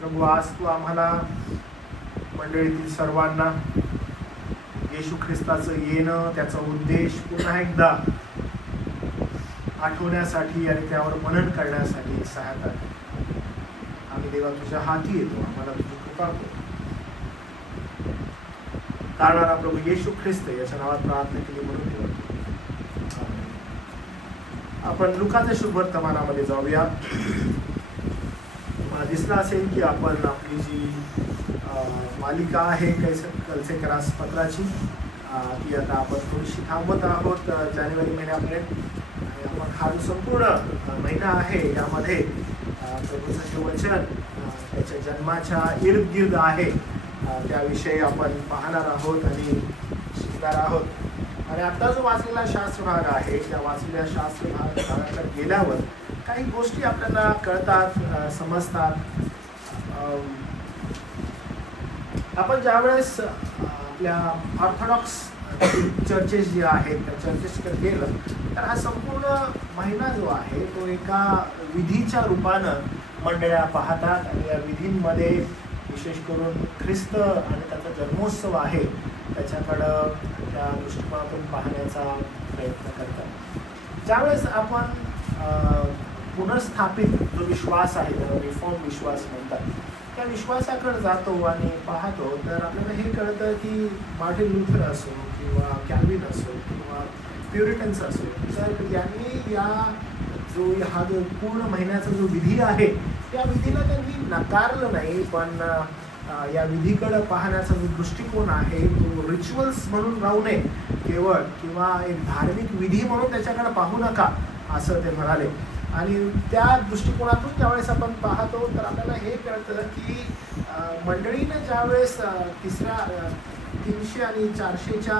प्रभू आज तू आम्हाला मंडळीतील सर्वांना येशू ख्रिस्ताचं येणं, त्याचा उद्देश पुन्हा एकदा आठवण्यासाठी आणि त्यावर मनन करण्यासाठी सहायता कर. आम्ही देवा तुझ्या हाती येतो, आम्हाला तुझी कृपा कर. तारणारा प्रभू येशू ख्रिस्त याच्या नावात प्रार्थना केली म्हणून देवा. आपण लुकाच्या शुभ वर्तमानामध्ये जाऊया. मला दिसलं असेल की आपण आपली जी मालिका आहे कलसेकरास पत्राची ती आता आपण थोडीशी थांबवत आहोत जानेवारी महिन्यापर्यंत. आणि आपण हा जो संपूर्ण महिना आहे यामध्ये प्रभूचं जे वचन त्याच्या जन्माच्या इर्द गिर्द आहे त्याविषयी आपण पाहणार आहोत आणि शिकणार आहोत. आणि आता जो वाचलेला शास्त्र भाग आहे त्या वाचलेल्या शास्त्र भागाकडे गेल्यावर काही गोष्टी आपल्याला कळतात, समजतात. आपण ज्यावेळेस आपल्या ऑर्थोडॉक्स चर्चेस जे आहेत त्या चर्चेसकडे गेलं तर हा संपूर्ण महिना जो आहे तो एका विधीच्या रूपानं मंडळ्या पाहतात आणि या विधींमध्ये विशेष करून ख्रिस्त आणि त्याचा जन्मोत्सव आहे त्याच्याकडं त्या दृष्टिकोनातून पाहण्याचा प्रयत्न करतात. ज्यावेळेस आपण पुनर्स्थापित जो विश्वास आहे त्याला रिफॉर्म विश्वास म्हणतात त्या विश्वासाकडे जातो आणि पाहतो तर आपल्याला हे कळतं की मार्टिन लुथर असो किंवा कॅल्विन असो किंवा प्युरिटन्स असो तर यांनी हा जो पूर्ण महिन्याचा जो विधी आहे त्या विधीला त्यांनी नकारलं नाही, पण या विधीकडं पाहण्याचा जो दृष्टिकोन आहे तो रिच्युअल्स म्हणून राहू नये केवळ किंवा एक धार्मिक विधी म्हणून त्याच्याकडे पाहू नका असं ते म्हणाले. आणि त्या दृष्टिकोनातून ज्यावेळेस आपण पाहतो तर आपल्याला हे कळतं की मंडळीनं ज्यावेळेस 300 आणि 400च्या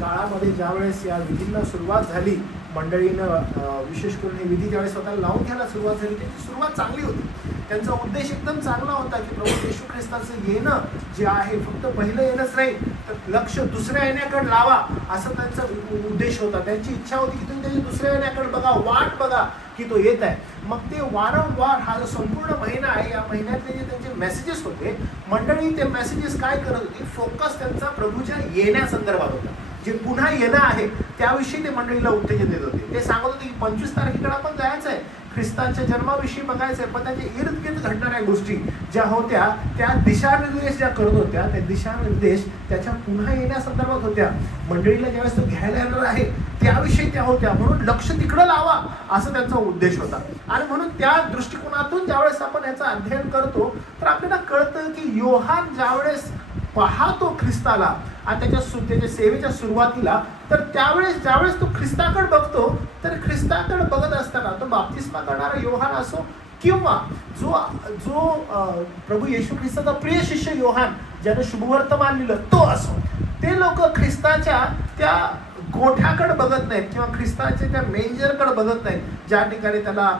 काळामध्ये ज्यावेळेस या विधींना सुरुवात झाली, मंडळीनं विशेष करून हे विधी ज्यावेळेस स्वतःला लावून घ्यायला सुरुवात झाली त्याची सुरुवात चांगली होती. त्यांचा उद्देश एकदम चांगला होता की प्रभू येशू ख्रिस्ताचं येणं जे आहे फक्त पहिलं येणंच नाही तर लक्ष दुसऱ्या येण्याकडे लावा असं त्यांचा उद्देश होता. त्यांची इच्छा होती की तुम्ही त्याची दुसऱ्या येण्याकडे बघा, वाट बघा की तो येत आहे. मग ते वारंवार हा जो संपूर्ण महिना आहे या महिन्यातले जे त्यांचे मेसेजेस होते मंडळी ते मेसेजेस काय करत होती, फोकस त्यांचा प्रभूच्या येण्यासंदर्भात होता. जे पुन्हा येणं आहे त्याविषयी ते मंडळीला उत्तेजन देत होते. ते सांगत होते की 25 तारखेकडे आपण जायचं आहे, ख्रिस्तांच्या जन्माविषयी बघायचं आहे, पण त्याच्या इर्द गिर्द घडणाऱ्या गोष्टी ज्या होत्या त्या दिशानिर्देश ज्या करत होत्या त्या दिशानिर्देश त्याच्या पुन्हा येण्यासंदर्भात होत्या. मंडळीला ज्यावेळेस तो घ्यायला येणार आहे त्याविषयी त्या होत्या, म्हणून लक्ष तिकडं लावा असं त्यांचा उद्देश होता. आणि म्हणून त्या दृष्टिकोनातून ज्यावेळेस आपण याचं अध्ययन करतो तर आपल्याला कळतं की योहान ज्यावेळेस पाहतो ख्रिस्ताला आणि त्याच्या सेवेच्या सुरुवातीला तर त्यावेळेस ज्यावेळेस तो ख्रिस्ताकडे बघतो तर ख्रिस्ताकडे बघत असताना तो बाप्तिस्मा करणारा योहान असो किंवा जो प्रभू येशू ख्रिस्ताचा प्रिय शिष्य योहान ज्याने शुभवर्तमान लिहिलं तो असो, ते लोक ख्रिस्ताच्या त्या गोठ्याकडे बघत नाहीत किंवा ख्रिस्ताच्या त्या मेंजरकडे बघत नाहीत ज्या ठिकाणी त्याला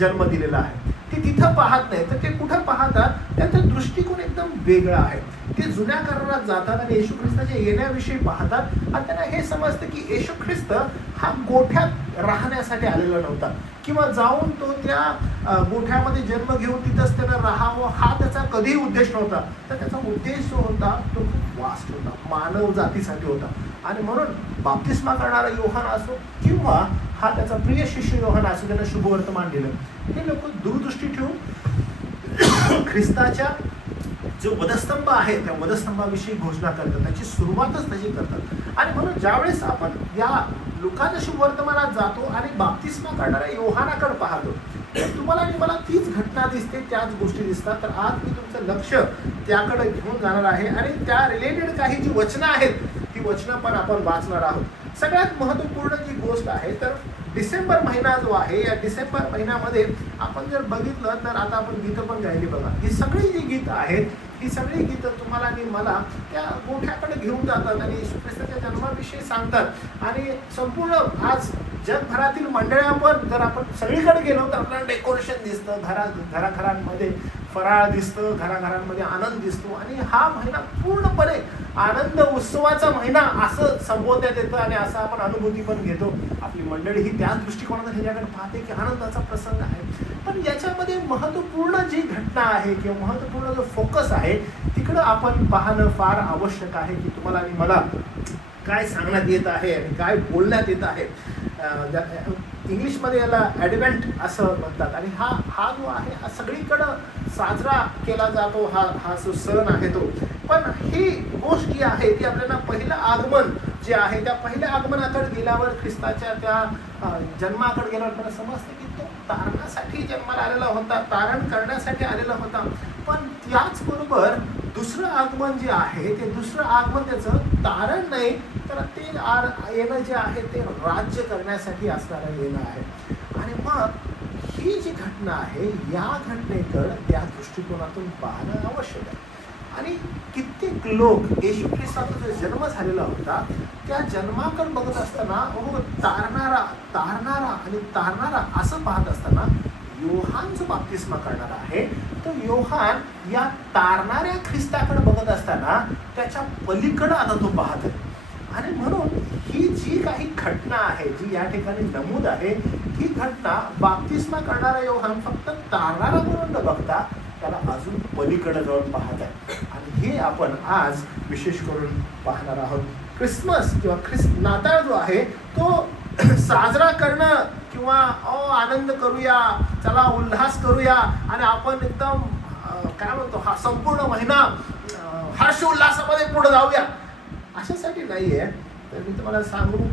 जन्म दिलेला आहे. ते तिथं पाहत नाही तर ते कुठं पाहतात, त्यांचा दृष्टिकोन एकदम वेगळा आहे. ते जुन्या करारात जातात आणि येशू ख्रिस्ताच्या येण्याविषयी पाहतात आणि त्यांना हे समजतं की येशू ख्रिस्त हा गोठ्यात राहण्यासाठी आलेला नव्हता किंवा जाऊन तो त्या गोठ्यामध्ये जन्म घेऊन तिथंच त्यानं राहावं हा त्याचा कधीही उद्देश नव्हता. तर त्याचा उद्देश जो होता तो खूप वास्ट होता, मानव जातीसाठी होता. आणि म्हणून बाप्तिस्मा करणारा योहान असो किंवा हा त्याचा प्रिय शिष्य योहान असो त्यानं शुभवर्तमान दिलं, हे लोक दूरदृष्टी ठेवून ख्रिस्ताच्या जो वधस्तंभ आहे त्या वधस्तंभाविषयी घोषणा करतात, त्याची सुरुवातच तशी करतात. आणि म्हणून ज्यावेळेस आपण या लुकाच्या शुभवर्तमानात जातो आणि बाप्तिस्मा करणाऱ्या योहानाकडे पाहतो तर तुम्हाला आणि मला तीच घटना दिसते, त्याच गोष्टी दिसतात. तर आज मी तुमचं लक्ष त्याकडे घेऊन जाणार आहे आणि त्या रिलेटेड काही जी वचनं आहेत ती वचनं पण आपण वाचणार आहोत. सगळ्यात महत्त्वपूर्ण जी गोष्ट आहे तर डिसेंबर महिना जो आहे या डिसेंबर महिन्यामध्ये आपण जर बघितलं तर आता आपण गीतं पण गायली बघा. ही सगळी जी गीतं आहेत ही सगळी गीतं तुम्हाला आणि मला त्या गोठ्याकडे घेऊन जातात आणि येशू ख्रिस्ताच्या जन्माविषयी सांगतात. आणि संपूर्ण आज जगभरातील मंडळ्या पण जर आपण सगळीकडे गेलो तर आपल्याला डेकोरेशन दिसतं, घराघरांमध्ये फराळ दिसतं, घराघरांमध्ये आनंद दिसतो आणि हा महिना पूर्णपणे आनंद उत्सवाचा महिना असं संबोधण्यात येतं आणि असं आपण अनुभूती पण घेतो. आपली मंडळी त्याच दृष्टिकोनातून ह्याच्याकडे पाहते की आनंदाचा प्रसंग आहे. पण याच्यामध्ये महत्त्वपूर्ण जी घटना घटना आहे किंवा महत्त्वपूर्ण जो फोकस आहे तिकडं आपण पाहणं फार आवश्यक आहे की तुम्हाला आणि मला काय सांगण्यात येत आहे आणि काय बोलण्यात येत आहे. इंग्लिशमध्ये याला ॲडव्हेंट असं म्हणतात आणि हा जो आहे हा सगळीकडं साजरा केला जातो. हा जो सण आहे तो, पण ही गोष्ट जी आहे ती आपल्याला पहिलं आगमन जे आहे त्या पहिल्या आगमनाकडे गेल्यावर ख्रिस्ताच्या त्या जन्माकडे गेल्यावर आपल्याला समजते की तो तारणासाठी जन्माला आलेला होता, तारण करण्यासाठी आलेला होता. पण त्याचबरोबर दुसरं आगमन जे आहे ते दुसरं आगमन त्याचं तारण नाही तर ते येणं जे आहे ते राज्य करण्यासाठी असणारं येणं आहे. आणि मग ही जी घटना आहे या घटनेकडं त्या दृष्टिकोनातून पाहणं आवश्यक आहे. आणि कित्येक लोक येशू ख्रिस्ताचा जो जन्म झालेला होता त्या जन्माकडे बघत असताना तारणारा आणि तारणारा असं पाहत असताना योहान जो बाप्तिस्मा करणारा आहे तो योहान या तारणाऱ्या ख्रिस्ताकडे बघत असताना त्याच्या पलीकडं आता तो पाहत आहे. आणि म्हणून ही जी काही घटना आहे जी या ठिकाणी नमूद आहे ही घटना बाप्तिस्मा करणारा योहान फक्त तारणारा म्हणून न बघता त्याला अजून पलीकडे जाऊन पाहत आहे. आणि हे आपण आज विशेष करून पाहणार आहोत. क्रिसमस किंवा नाताळ जो आहे तो साजरा करणं किंवा आनंद करूया, चला उल्हास करूया आणि आपण एकदम काय म्हणतो हा संपूर्ण महिना हर्ष उल्हासामध्ये पुढे जाऊया अशासाठी नाही आहे. तर मी तुम्हाला सांगू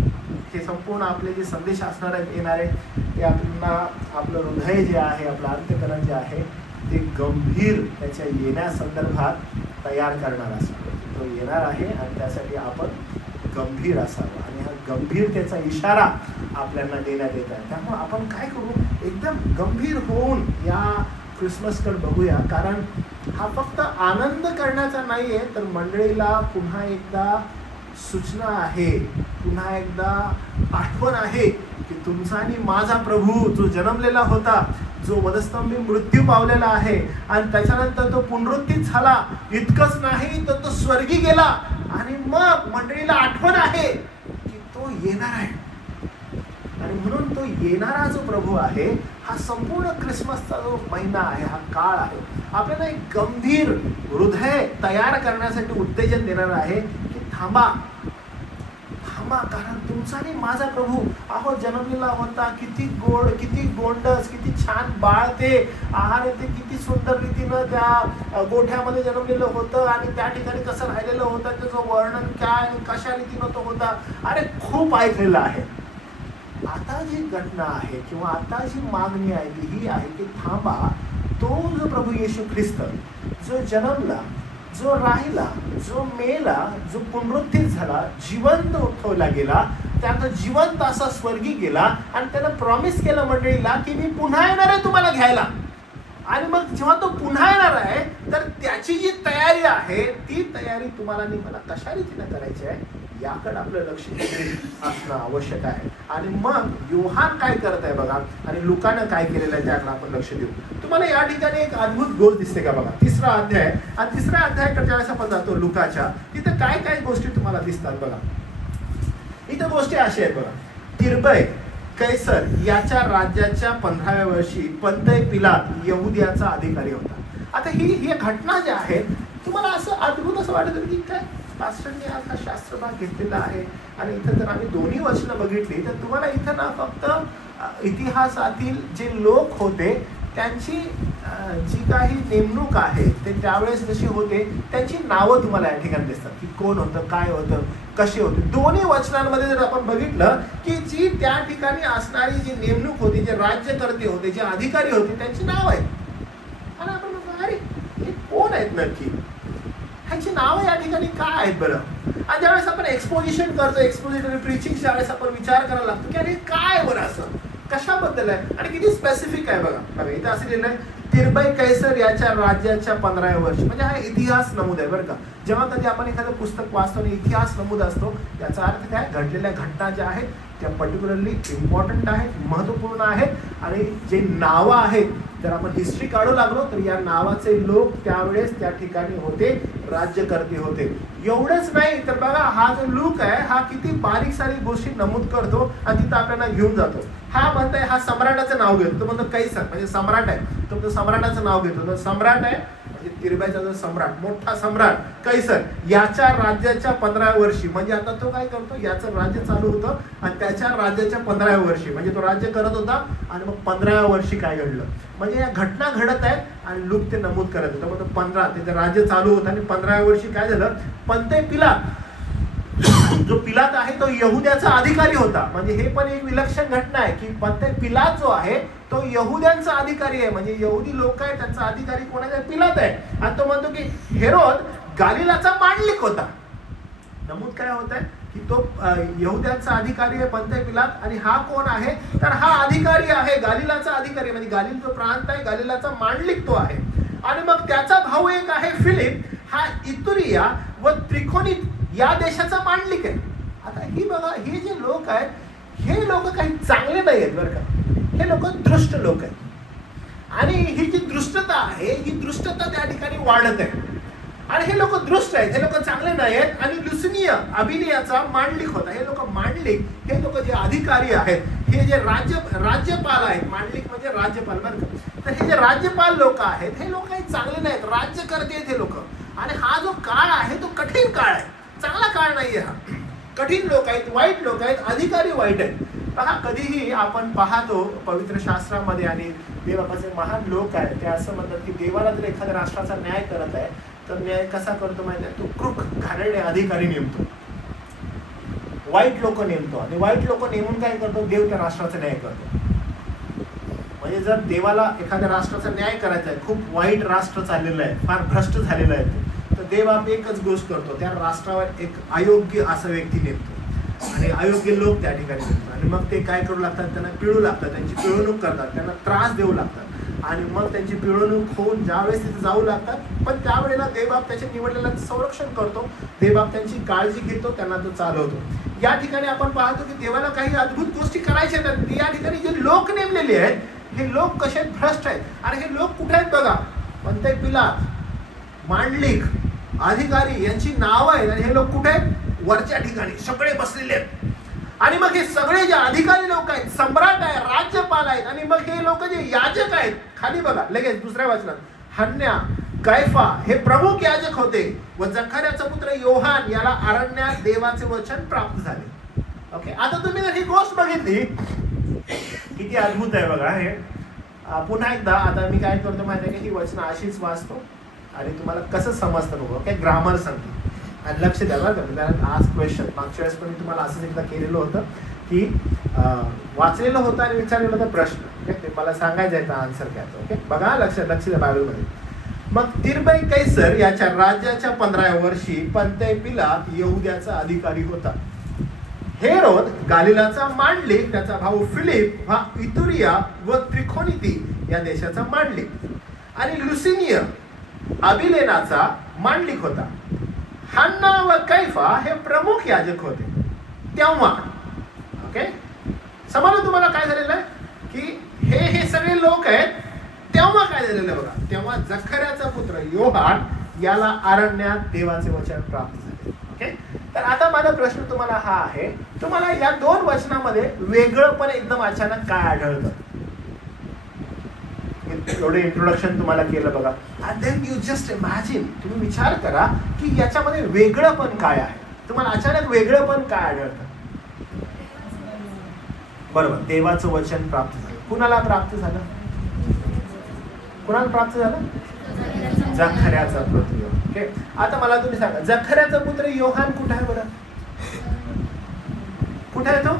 हे संपूर्ण आपले जे संदेश असणार आहेत येणारे ते आपल्याला आपलं हृदय जे आहे आपलं अंतःकरण जे आहे ते गंभीर त्याच्या येण्यासंदर्भात तयार करणार असावं. तो येणार आहे आणि त्यासाठी आपण गंभीर असावं आणि हा गंभीरतेचा इशारा आपल्याला देण्यात येत आहे. त्यामुळे आपण काय करू एकदम गंभीर होऊन या क्रिसमसकडे बघूया. कारण हा फक्त आनंद करण्याचा नाही आहे तर मंडळीला पुन्हा एकदा सूचना आहे, पुन्हा एकदा आठवण आहे की तुमचा आणि माझा प्रभू जो जन्मलेला होता, जो वधस्तंभी मृत्यू पावलेला आहे आणि त्याच्यानंतर तो पुनरुत्थित झाला, इतकंच नाही तर तो स्वर्गी गेला आणि मग मंडळीला आठवण आहे की तो येणार आहे. आणि म्हणून तो येणारा जो प्रभू आहे हा संपूर्ण क्रिसमसचा जो महिना आहे हा काळ आहे आपल्याला एक गंभीर हृदय तयार करण्यासाठी उत्तेजन देणार आहे की थांबा, कारण तुमचा आणि माझा प्रभू जन्मलेला होता. किती गोड, किती गोंडस, किती छान बाळ ते आणि ते किती सुंदर रीतीनं त्या गोठ्यामध्ये जन्मलेलं होतं आणि त्या ठिकाणी कसं राहिलेलं होतं त्याचं वर्णन काय आणि कशा रीतीनं तो होता. अरे खूप ऐकलेलं आहे. आता जी घटना आहे किंवा आता जी मागणी आहे ती ही आहे की थांबा, तो जो प्रभू येशू ख्रिस्त जो जन्मला, जो राहिला, जो मेला, जो पुनरुत्थित झाला, जिवंत उठवला गेला, त्यानं जिवंत असा स्वर्गी गेला आणि त्यानं प्रॉमिस केलं मंडळीला की मी पुन्हा येणार आहे तुम्हाला घ्यायला. आणि मग जेव्हा तो पुन्हा येणार आहे तर त्याची जी तयारी आहे ती तयारी तुम्हाला आणि मला कशा रीतीनं करायची आहे याकडे आपलं लक्ष असणं आवश्यक आहे. आणि मग योहान काय करत आहे बघा आणि लुकानं काय केलेलं आहे त्याकडे आपण लक्ष देऊ. तुम्हाला या ठिकाणी एक अद्भुत गोष्ट दिसते का बघा. 3रा अध्याय आणि 3ऱ्या अध्यायाकडे ज्यावेळेस आपण जातो लुकाच्या तिथे काय काय गोष्टी तुम्हाला दिसतात बघा. इथं गोष्टी अशा आहेत बघा. तिर्बय कैसर याच्या राज्याच्या 15व्या वर्षी पंतय पिलात यहुदियाचा अधिकारी होता. आता ही घटना ज्या आहेत तुम्हाला असं अद्भुत असं वाटत की काय पास्टरने आज हा शास्त्र भाग घेतलेला आहे. आणि इथं जर आम्ही दोन्ही वचनं बघितली तर तुम्हाला इथं ना फक्त इतिहासातील जे लोक होते त्यांची जी काही नेमणूक आहे ते त्यावेळेस जशी होते त्यांची नावं तुम्हाला या ठिकाणी दिसतात की कोण होतं, काय होतं, कसे होते. दोन्ही वचनांमध्ये जर आपण बघितलं की जी त्या ठिकाणी असणारी जी नेमणूक होती, जे राज्यकर्ते होते, जे अधिकारी होते त्यांची नाव आहेत. आणि आपण म्हणतो अरे हे कोण आहेत नक्की, ह्याची नावं या ठिकाणी काय आहेत बरं. आणि ज्यावेळेस आपण एक्सपोजिशन करतो, एक्सपोजिटरी प्रीचिंग ज्यावेळेस आपण विचार करायला लागतो की अरे काय बरं असं कशाबद्दल आहे आणि किती स्पेसिफिक आहे बघा. इथं असं लिहिलं आहे तिर्बय कैसर याच्या राज्याच्या 15व्या वर्षी. म्हणजे हा इतिहास नमूद आहे बरं का. जेव्हा कधी आपण एखादं पुस्तक वाचतो आणि इतिहास नमूद असतो त्याचा अर्थ काय घडलेल्या घटना ज्या आहेत त्या पर्टिक्युलरली इम्पॉर्टंट आहेत, महत्त्वपूर्ण आहेत आणि जे नावं आहेत जर आपण हिस्ट्री काढू लागलो तर या नावाचे लोक त्यावेळेस त्या ठिकाणी होते, राज्यकर्ते होते. एवढंच नाही तर बघा हा जो लूक आहे हा किती बारीक सारीक गोष्टी नमूद करतो आणि तिथं आपल्याला घेऊन जातो. हा म्हणताय हा सम्राटाचं नाव घेतो, तो म्हणतो कैसर म्हणजे सम्राट आहे, तो सम्राटाचं नाव घेतो. तो सम्राट आहे म्हणजे तिरब्याचा जो सम्राट, मोठा सम्राट कैसर, याच्या राज्याच्या 15व्या वर्षी, म्हणजे आता तो काय करतो, याचं राज्य चालू होतं आणि त्याच्या राज्याच्या 15व्या वर्षी म्हणजे तो राज्य करत होता आणि मग 15व्या वर्षी काय घडलं, म्हणजे या घटना घडत आहेत आणि लूक ते नमूद करत होतं. मग 15 त्याचं राज्य चालू होतं आणि 15व्या वर्षी काय झालं, पंते पिलात, जो पिलात आहे तो यहुद्याचा अधिकारी होता. म्हणजे हे पण एक विलक्षण घटना आहे की पंते पिलात जो आहे तो यहुद्यांचा अधिकारी आहे, म्हणजे यहुदी लोक आहेत त्यांचा अधिकारी कोणाचा, पिलात आहे. आणि तो म्हणतो की हेरोद गालिलाचा मांडलिक होता. नमूद काय होत आहे की तो यहुद्यांचा अधिकारी आहे पंते पिलात, आणि हा कोण आहे तर हा अधिकारी आहे गालिलाचा अधिकारी, म्हणजे गालिल जो प्रांत आहे गालिलाचा मांडलिक तो आहे. आणि मग त्याचा भाऊ एक आहे फिलिप, हा इतुरिया व त्रिकोणित या देशाचा मांडलिक आहे. आता ही बघा, हे जे लोक आहेत हे लोक काही चांगले नाही आहेत बरं का, हे लोक दृष्ट लोक आहेत आणि ही जी दृष्टता आहे ही दृष्टता त्या ठिकाणी वाढत आहे आणि हे लोक दृष्ट आहेत, हे लोक चांगले नाही आहेत. आणि लुसनिया अबिनियाचा मांडलिक होता. हे लोक मांडलिक, हे लोक जे अधिकारी आहेत, हे जे राज्यपाल आहेत, मांडलिक म्हणजे राज्यपाल बरं का, तर हे जे राज्यपाल लोक आहेत हे लोक काही चांगले नाहीत, राज्य करते आहेत हे लोक. आणि हा जो काळ आहे तो कठीण काळ आहे, चांगला काळ नाहीये हा. कठीण लोक आहेत, वाईट लोक आहेत, अधिकारी वाईट आहेत. बघा कधीही आपण पाहतो पवित्र शास्त्रामध्ये आणि देवाचे महान लोक आहेत ते असं म्हणतात की देवाला जर एखाद्या राष्ट्राचा न्याय करत आहे तर न्याय कसा करतो माहिती आहे, तो क्रूक घाणेरडे अधिकारी नेमतो, वाईट लोक नेमतो आणि वाईट लोक नेमून काय करतो, देव त्या राष्ट्राचा न्याय करतो. म्हणजे जर देवाला एखाद्या राष्ट्राचा न्याय करायचा आहे, खूप वाईट राष्ट्र चाललेलं आहे, फार भ्रष्ट झालेलं आहे, तर देव आप एकच गोष्ट करतो, त्या राष्ट्रावर एक अयोग्य असा व्यक्ती नेमतो आणि अयोग्य लोक त्या ठिकाणी नेमतो आणि मग ते काय करू लागतात, त्यांना पिळू लागतात, त्यांची पिळवणूक करतात, त्यांना त्रास देऊ लागतात आणि मग त्यांची पिळवणूक होऊन ज्यावेळेस तिथे जाऊ लागतात, पण त्यावेळेला देवबाप त्याच्या निवडलेलं संरक्षण करतो, देवबाप त्यांची काळजी घेतो, त्यांना तो चालवतो. या ठिकाणी आपण पाहतो की देवाला काही अद्भुत गोष्टी करायच्या आहेत. या ठिकाणी जे लोक नेमलेले आहेत हे लोक कसे आहेत, भ्रष्ट आहेत. आणि हे लोक कुठे आहेत बघा, पंते पिलात, मांडलिक, अधिकारी यांची नावं आहेत आणि हे लोक कुठे आहेत, वरच्या ठिकाणी सगळे बसलेले आहेत. आणि मग हे सगळे जे अधिकारी लोक आहेत, सम्राट आहे, राज्यपाल आहेत, आणि मग हे लोक जे याजक आहेत, खाली बघा लगेच दुसऱ्या वचनात, हन्या, कैफा हे प्रमुख याजक होते व जखर्याचा पुत्र योहान याला अरण्यात देवाचे वचन प्राप्त झाले. ओके, आता तुम्ही जर ही गोष्ट बघितली किती अद्भुत आहे बघा हे. पुन्हा एकदा आता मी काय करतो माहिती आहे की ही वचनं अशीच वाचतो आणि तुम्हाला कसं समजतं बघा. ओके, ग्रामर सांगतो आणि लक्ष द्या बरं का, कारण आज क्वेश्चन मागच्या वेळेस पण मी तुम्हाला असंच एकदा केलेलं होतं की वाचलेलं होतं आणि विचारलेलं होतं प्रश्न. ओके, ते मला सांगायचं आहे आन्सर काय. ओके, बघा लक्ष द्या बायबलमध्ये. मग तिर्बै कैसर याच्या राज्याच्या 15व्या वर्षी पंते पिलात यहुद्याचा अधिकारी होता. हेरोद गालिलाचा मांडलिक, त्याचा भाऊ फिलिप हा इतुरिया व त्रिकोणिती या देशाचा मांडलिक, आणि लुसिनिय अबिलेनाचा मांडलिक होता. हन्ना व कैफा हे प्रमुख याजक होते तेव्हा. ओके, समजलं तुम्हाला काय झालेलं आहे की हे सगळे लोक आहेत तेव्हा काय झालेलं बघा. तेव्हा जखर्याचा पुत्र योहान याला अरण्यात देवाचे वचन प्राप्त झाले. ओके, तर आता माझा प्रश्न तुम्हाला हा आहे, तुम्हाला या दोन वचनामध्ये वेगळं पण एकदम अचानक काय आढळतं. एवढे इंट्रोडक्शन तुम्हाला केलं बघा, and then you just imagine, तुम्ही विचार करा की याच्यामध्ये वेगळं पण काय आहे. तुम्हाला अचानक वेगळं पण काय आढळतं. बरोबर, देवाचं वचन प्राप्त झालं. कुणाला प्राप्त झालं, कुणाला प्राप्त झालं, जखर्याचा पुत्र. ओके, आता मला तुम्ही सांगा जखर्याचा पुत्र योहान कुठे आहे बरं, कुठे आहे तो,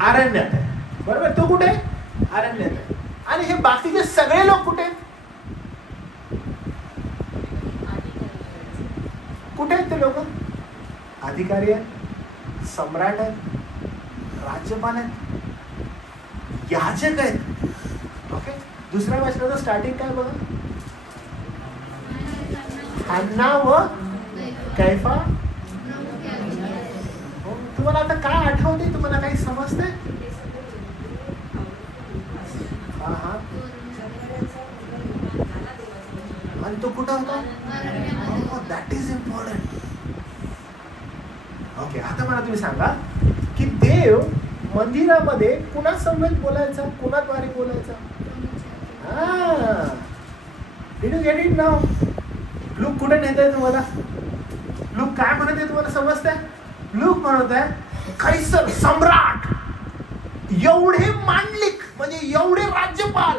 अरण्यात आहे. बरोबर, तो कुठे आहे, अरण्यात आहे. आणि हे बाकीचे सगळे लोक कुठे आहेत, कुठे आहेत ते लोक, अधिकारी आहेत, सम्राट आहेत, राज्यपाल आहेत, याजक आहेत. ओके, दुसऱ्या वचनाचं स्टार्टिंग काय बघा, हन्ना व कैफा. तुम्हाला आता काय आठवते, तुम्हाला काही समजतंय. आणि तो कुठं होता? That is important. ओके, आता मला तुम्ही सांगा की देव मंदिरामध्ये कुणासमवेत बोलायचा, कुणाद्वारे बोलायचा? Did you get it now? Look कुठे नेत आहे तुम्हाला? लूक काय म्हणत आहे तुम्हाला समजतंय? लूक म्हणत आहे कैसर सम्राट, एवढे मांडलिक म्हणजे एवढे राज्यपाल,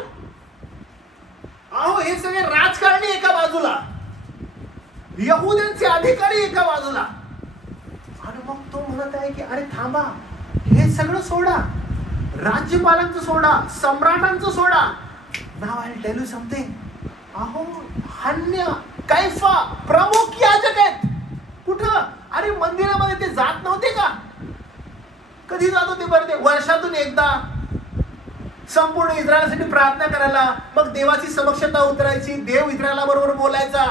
अहो हे सगळे राजकारणी एका बाजूला, यहुद्यांचे अधिकारी एका बाजूला, आणि मग तो म्हणत आहे की अरे थांबा, हे सगळं सोडा, राज्यपालांचं सोडा, सम्राटांचं सोडा. नाव आय टेल यू समथिंग. अहो हन्य, कैफा प्रमुख याजक आहेत. कुठं? अरे मंदिरामध्ये ते जात नव्हते का? कधी जात होते बरं ते? वर्षातून एकदा संपूर्ण इस्रायलसाठी प्रार्थना करायला, मग देवाची समक्षता उतरायची, देव इस्रायलाबरोबर बोलायचा.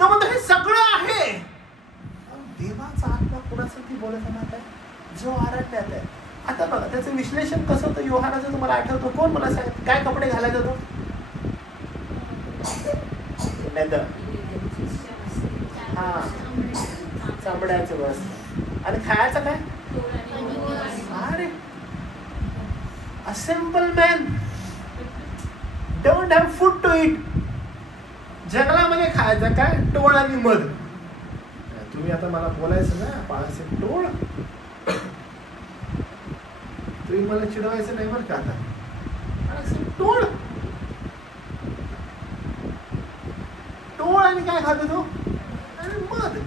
तर म्हणतो हे सगळं आहे. देवाचा आत्मा कुणासाठी बोलत आहे? जो आराध्यात आहे. आता बघा त्याचं विश्लेषण कसं होतं योहानाचं तुम्हाला आठवतं? कोण मला सांग, काय कपडे घालायचा तो? हा, चांबड्याचं वस्त्र. आणि खायचं काय? अरे a simple man don't have food to eat. जंगलामध्ये खायचं काय? टोळ आणि मध. तुम्ही आता मला बोलायचं ना पाळसे टोळ, तुम्ही मला चिडवायचं नाही बरं का आता. टोळ टोळ आणि काय खातो तो? आणि मध.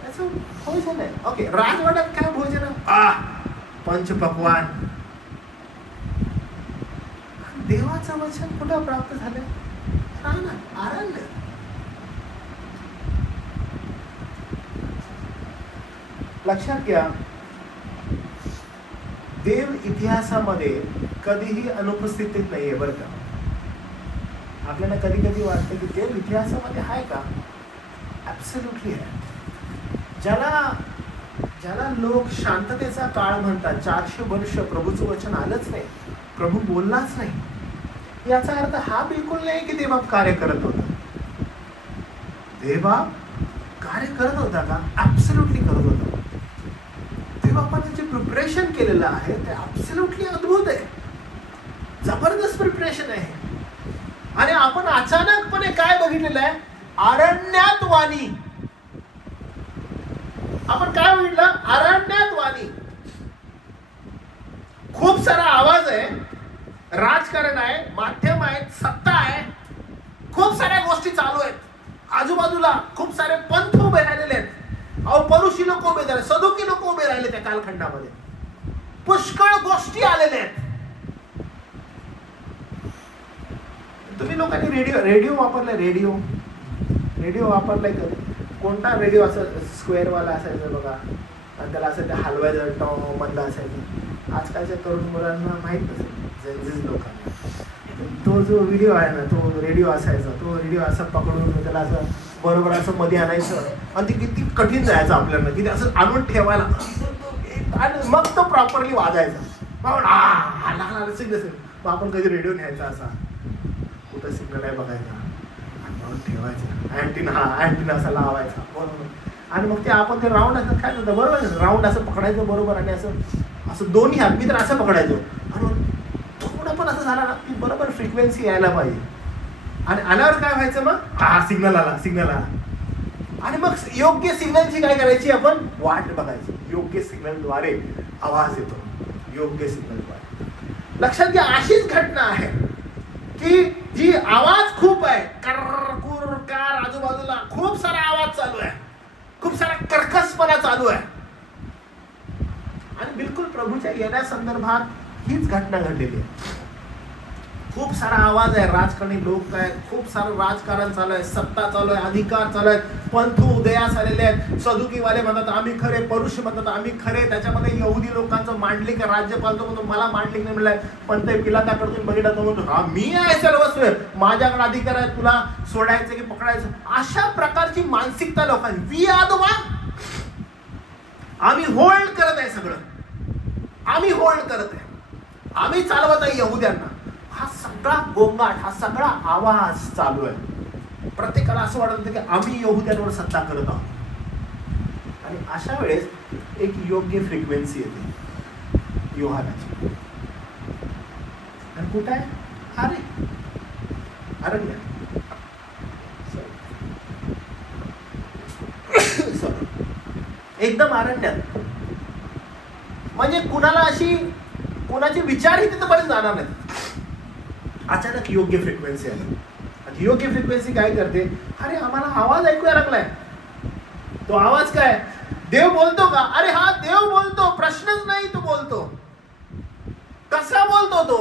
त्याचं भोजन आहे. ओके, राजवाड्यात काय भोजन? पंचपक्वान. देवाचं वचन कुठं प्राप्त झालं? आरण्य. लक्षात घ्या, देव इतिहासामध्ये कधीही अनुपस्थितीत नाहीये बरं का. आपल्याला कधी कधी वाटतं की देव इतिहासामध्ये आहे का? ऍब्सोल्युटली आहे. ज्याला लोक शांततेचा काळ म्हणतात, 400 वर्ष प्रभूचं वचन आलंच नाही, प्रभू बोललाच नाही, याचा अर्थ हा बिलकुल नाही की देवबाप कार्य करत होता. देवबाप कार्य करत होता का? ऍब्सोल्युटली करत होता. देवबापाने जे प्रिपरेशन केलेलं आहे ते ऍब्सोल्युटली अद्भुत आहे, जबरदस्त प्रिपरेशन आहे. आणि आपण अचानकपणे काय बघितलेलं आहे? अरण्यात वाणी. आपण काय बघितलं? अरण्यात वाणी. खूप सारा आवाज आहे, राजकारण आहे, माध्यम आहेत, सत्ता आहे, खूप साऱ्या गोष्टी चालू आहेत. आजूबाजूला खूप सारे पंथ उभे राहिलेले आहेत. अहो परुषी लोक उभे राहिले, सदुकी लोक उभे राहिले त्या कालखंडामध्ये. पुष्कळ गोष्टी आलेल्या आहेत. तुम्ही लोकांनी रेडिओ वापरलाय? रेडिओ वापरलाय का? कोणता रेडिओ असं स्क्वेअरवाला असायचं बघा, आणि त्याला असं ते हलवायचं, टॉ मंद असायचं. आजकालच्या तरुण मुलांना माहीत नसेल, जेन्झीज लोकांना. तो जो व्हिडिओ आहे ना, तो रेडिओ असायचा, तो रेडिओ असं पकडून त्याला असं बरोबर असं मध्ये आणायचं, आणि ते किती कठीण जायचं आपल्याला, किती असं आणून ठेवायला, आणि मग तो प्रॉपरली वाजायचा. लागला सिग्नल. मग आपण कधी रेडिओ न्यायचा असा, कुठं सिग्नल आहे बघायचा, आणि ठेवायचा, अँटिना असा लावायचा बरोबर. आणि मग ते आपण ते राऊंड असं काय होतं बरोबर, राऊंड असं पकडायचं बरोबर, आणि असं दोन्ही हात मी तर असं पकडायचो, आणि थोडं पण असं झालं ना की बरोबर फ्रिक्वेन्सी यायला पाहिजे. आणि आल्यावर काय व्हायचं मग? सिग्नल आला. आणि मग योग्य सिग्नलची काय करायची? आपण वाट बघायची. योग्य सिग्नलद्वारे आवाज येतो, योग्य सिग्नलद्वारे. लक्षात घ्या, अशीच घटना आहे की जी आवाज खूप आहे, कार आजूबाजूला खूप सारा आवाज चालू आहे, खूप सारा कर्कशपणा चालू आहे. आणि बिलकुल प्रभूच्या येण्यासंदर्भात हीच घटना घडलेली आहे. खूप सारा आवाज आहे, राजकारणी लोक आहेत, खूप सारं राजकारण चालू आहे, सत्ता चालू आहे, अधिकार चालू आहेत, पंथ उदयास आलेले आहेत. सदुकीवाले म्हणतात आम्ही खरे, परुष म्हणतात आम्ही खरे. त्याच्यामध्ये यहुदी लोकांचं मांडलिक राज्यपाल तो म्हणतो मला मांडलिक नाही मिळालाय, पण ते पिलाताकडे तुम्ही बघितला तो म्हणतो हा मी आहे सर्वस्व, माझ्याकडे अधिकार आहे, तुला सोडायचं की पकडायचं. अशा प्रकारची मानसिकता लोकांची. We are the one. आम्ही होल्ड करत आहे सगळं, आम्ही होल्ड करत आहे, आम्ही चालवत आहे यहुद्यांना. हा सगळा गोंगाट, हा सगळा आवाज चालू आहे. प्रत्येकाला असं वाटत होतं की आम्ही यहुद्यांवर सत्ता करत आहोत. आणि अशा वेळेस एक योग्य फ्रिक्वेन्सी येते योहानाची. आणि कुठं आहे? अरे अरण्य, एकदम अरण्यात. म्हणजे कुणाचे विचारही तिथपर्यंत जाणार नाहीत. अचानक योग्य फ्रिक्वेन्सी आली. आणि योग्य फ्रिक्वेन्सी काय करते? अरे आम्हाला आवाज ऐकूया लागलाय. तो आवाज काय? देव बोलतो का? अरे हा देव बोलतो, प्रश्नच नाही, तो बोलतो. कसा बोलतो तो?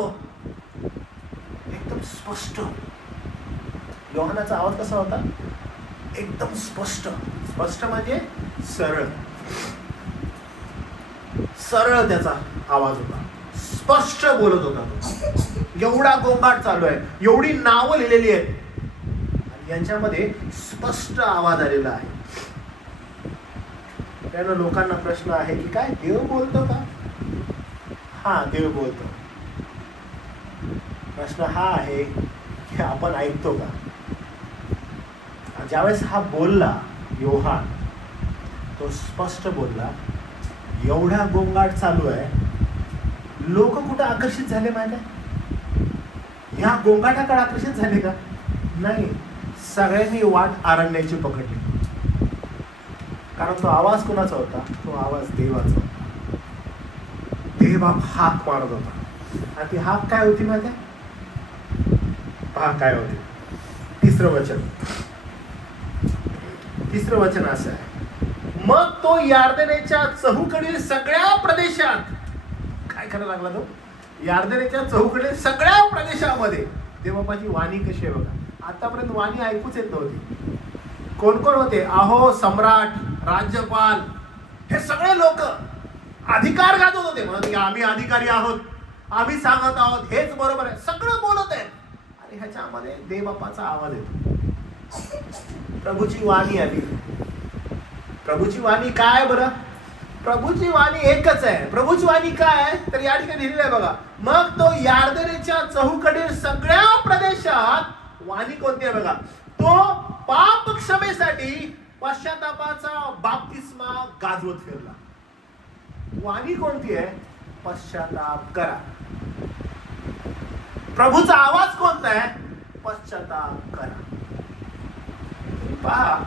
एकदम स्पष्ट. योहानाचा आवाज कसा होता? एकदम स्पष्ट. स्पष्ट म्हणजे सरळ. सरळ त्याचा आवाज होता. स्पष्ट बोलत होता तो. एवढा गोंगाट चालू आहे, एवढी नावं लिहिलेली आहेत, आणि यांच्यामध्ये स्पष्ट आवाज आलेला आहे. त्यानं लोकांना प्रश्न आहे की काय देव बोलतो का? हा, देव बोलतो. प्रश्न हा आहे की आपण ऐकतो का? ज्यावेळेस हा बोलला योहान, तो स्पष्ट बोलला. एवढा गोंगाट चालू आहे, लोक कुठं आकर्षित झाले माहिती आहे? ह्या गोंगाटाकडे आकर्षित झाले का? नाही. सगळ्यांनी वाट अरण्याची पकडली. कारण तो आवाज कोणाचा होता? तो आवाज देवाचा होता. देव हाक मारत होता. आणि ती हाक काय होती माहिती आहे? पहा काय होती. तिसरं वचन असं आहे, मग तो यार्दनेच्या चहूकडील सगळ्या प्रदेशात. काय करायला लागला तो? यार्दनेच्या चहूकडील सगळ्या प्रदेशामध्ये. देवबापाची वाणी कशी आहे बघा. आतापर्यंत वाणी ऐकूच येत नव्हती. कोण कोण होते? अहो, सम्राट, राज्यपाल, हे सगळे लोक अधिकार गाजवत होते. म्हणत आम्ही अधिकारी आहोत, आम्ही सांगत आहोत, हेच बरोबर आहे, सगळं बोलत आहेत. आणि ह्याच्यामध्ये देवबापाचा आवाज येतो. प्रभूची वाणी आली. प्रभूची वाणी काय बरं? प्रभूची वाणी एकच आहे. प्रभूची वाणी काय आहे? तर या ठिकाणी लिहिलेलं आहे बघा, मग तो यार्दनेच्या चहूकडील सगळ्या प्रदेशात. वाणी कोणती आहे बघा? तो पाप क्षमेसाठी पश्चातापाचा बाप्तिस्मा गाजवत फिरला. वाणी कोणती आहे? पश्चाताप करा. प्रभूचा आवाज कोणता आहे? पश्चाताप करा. पहा,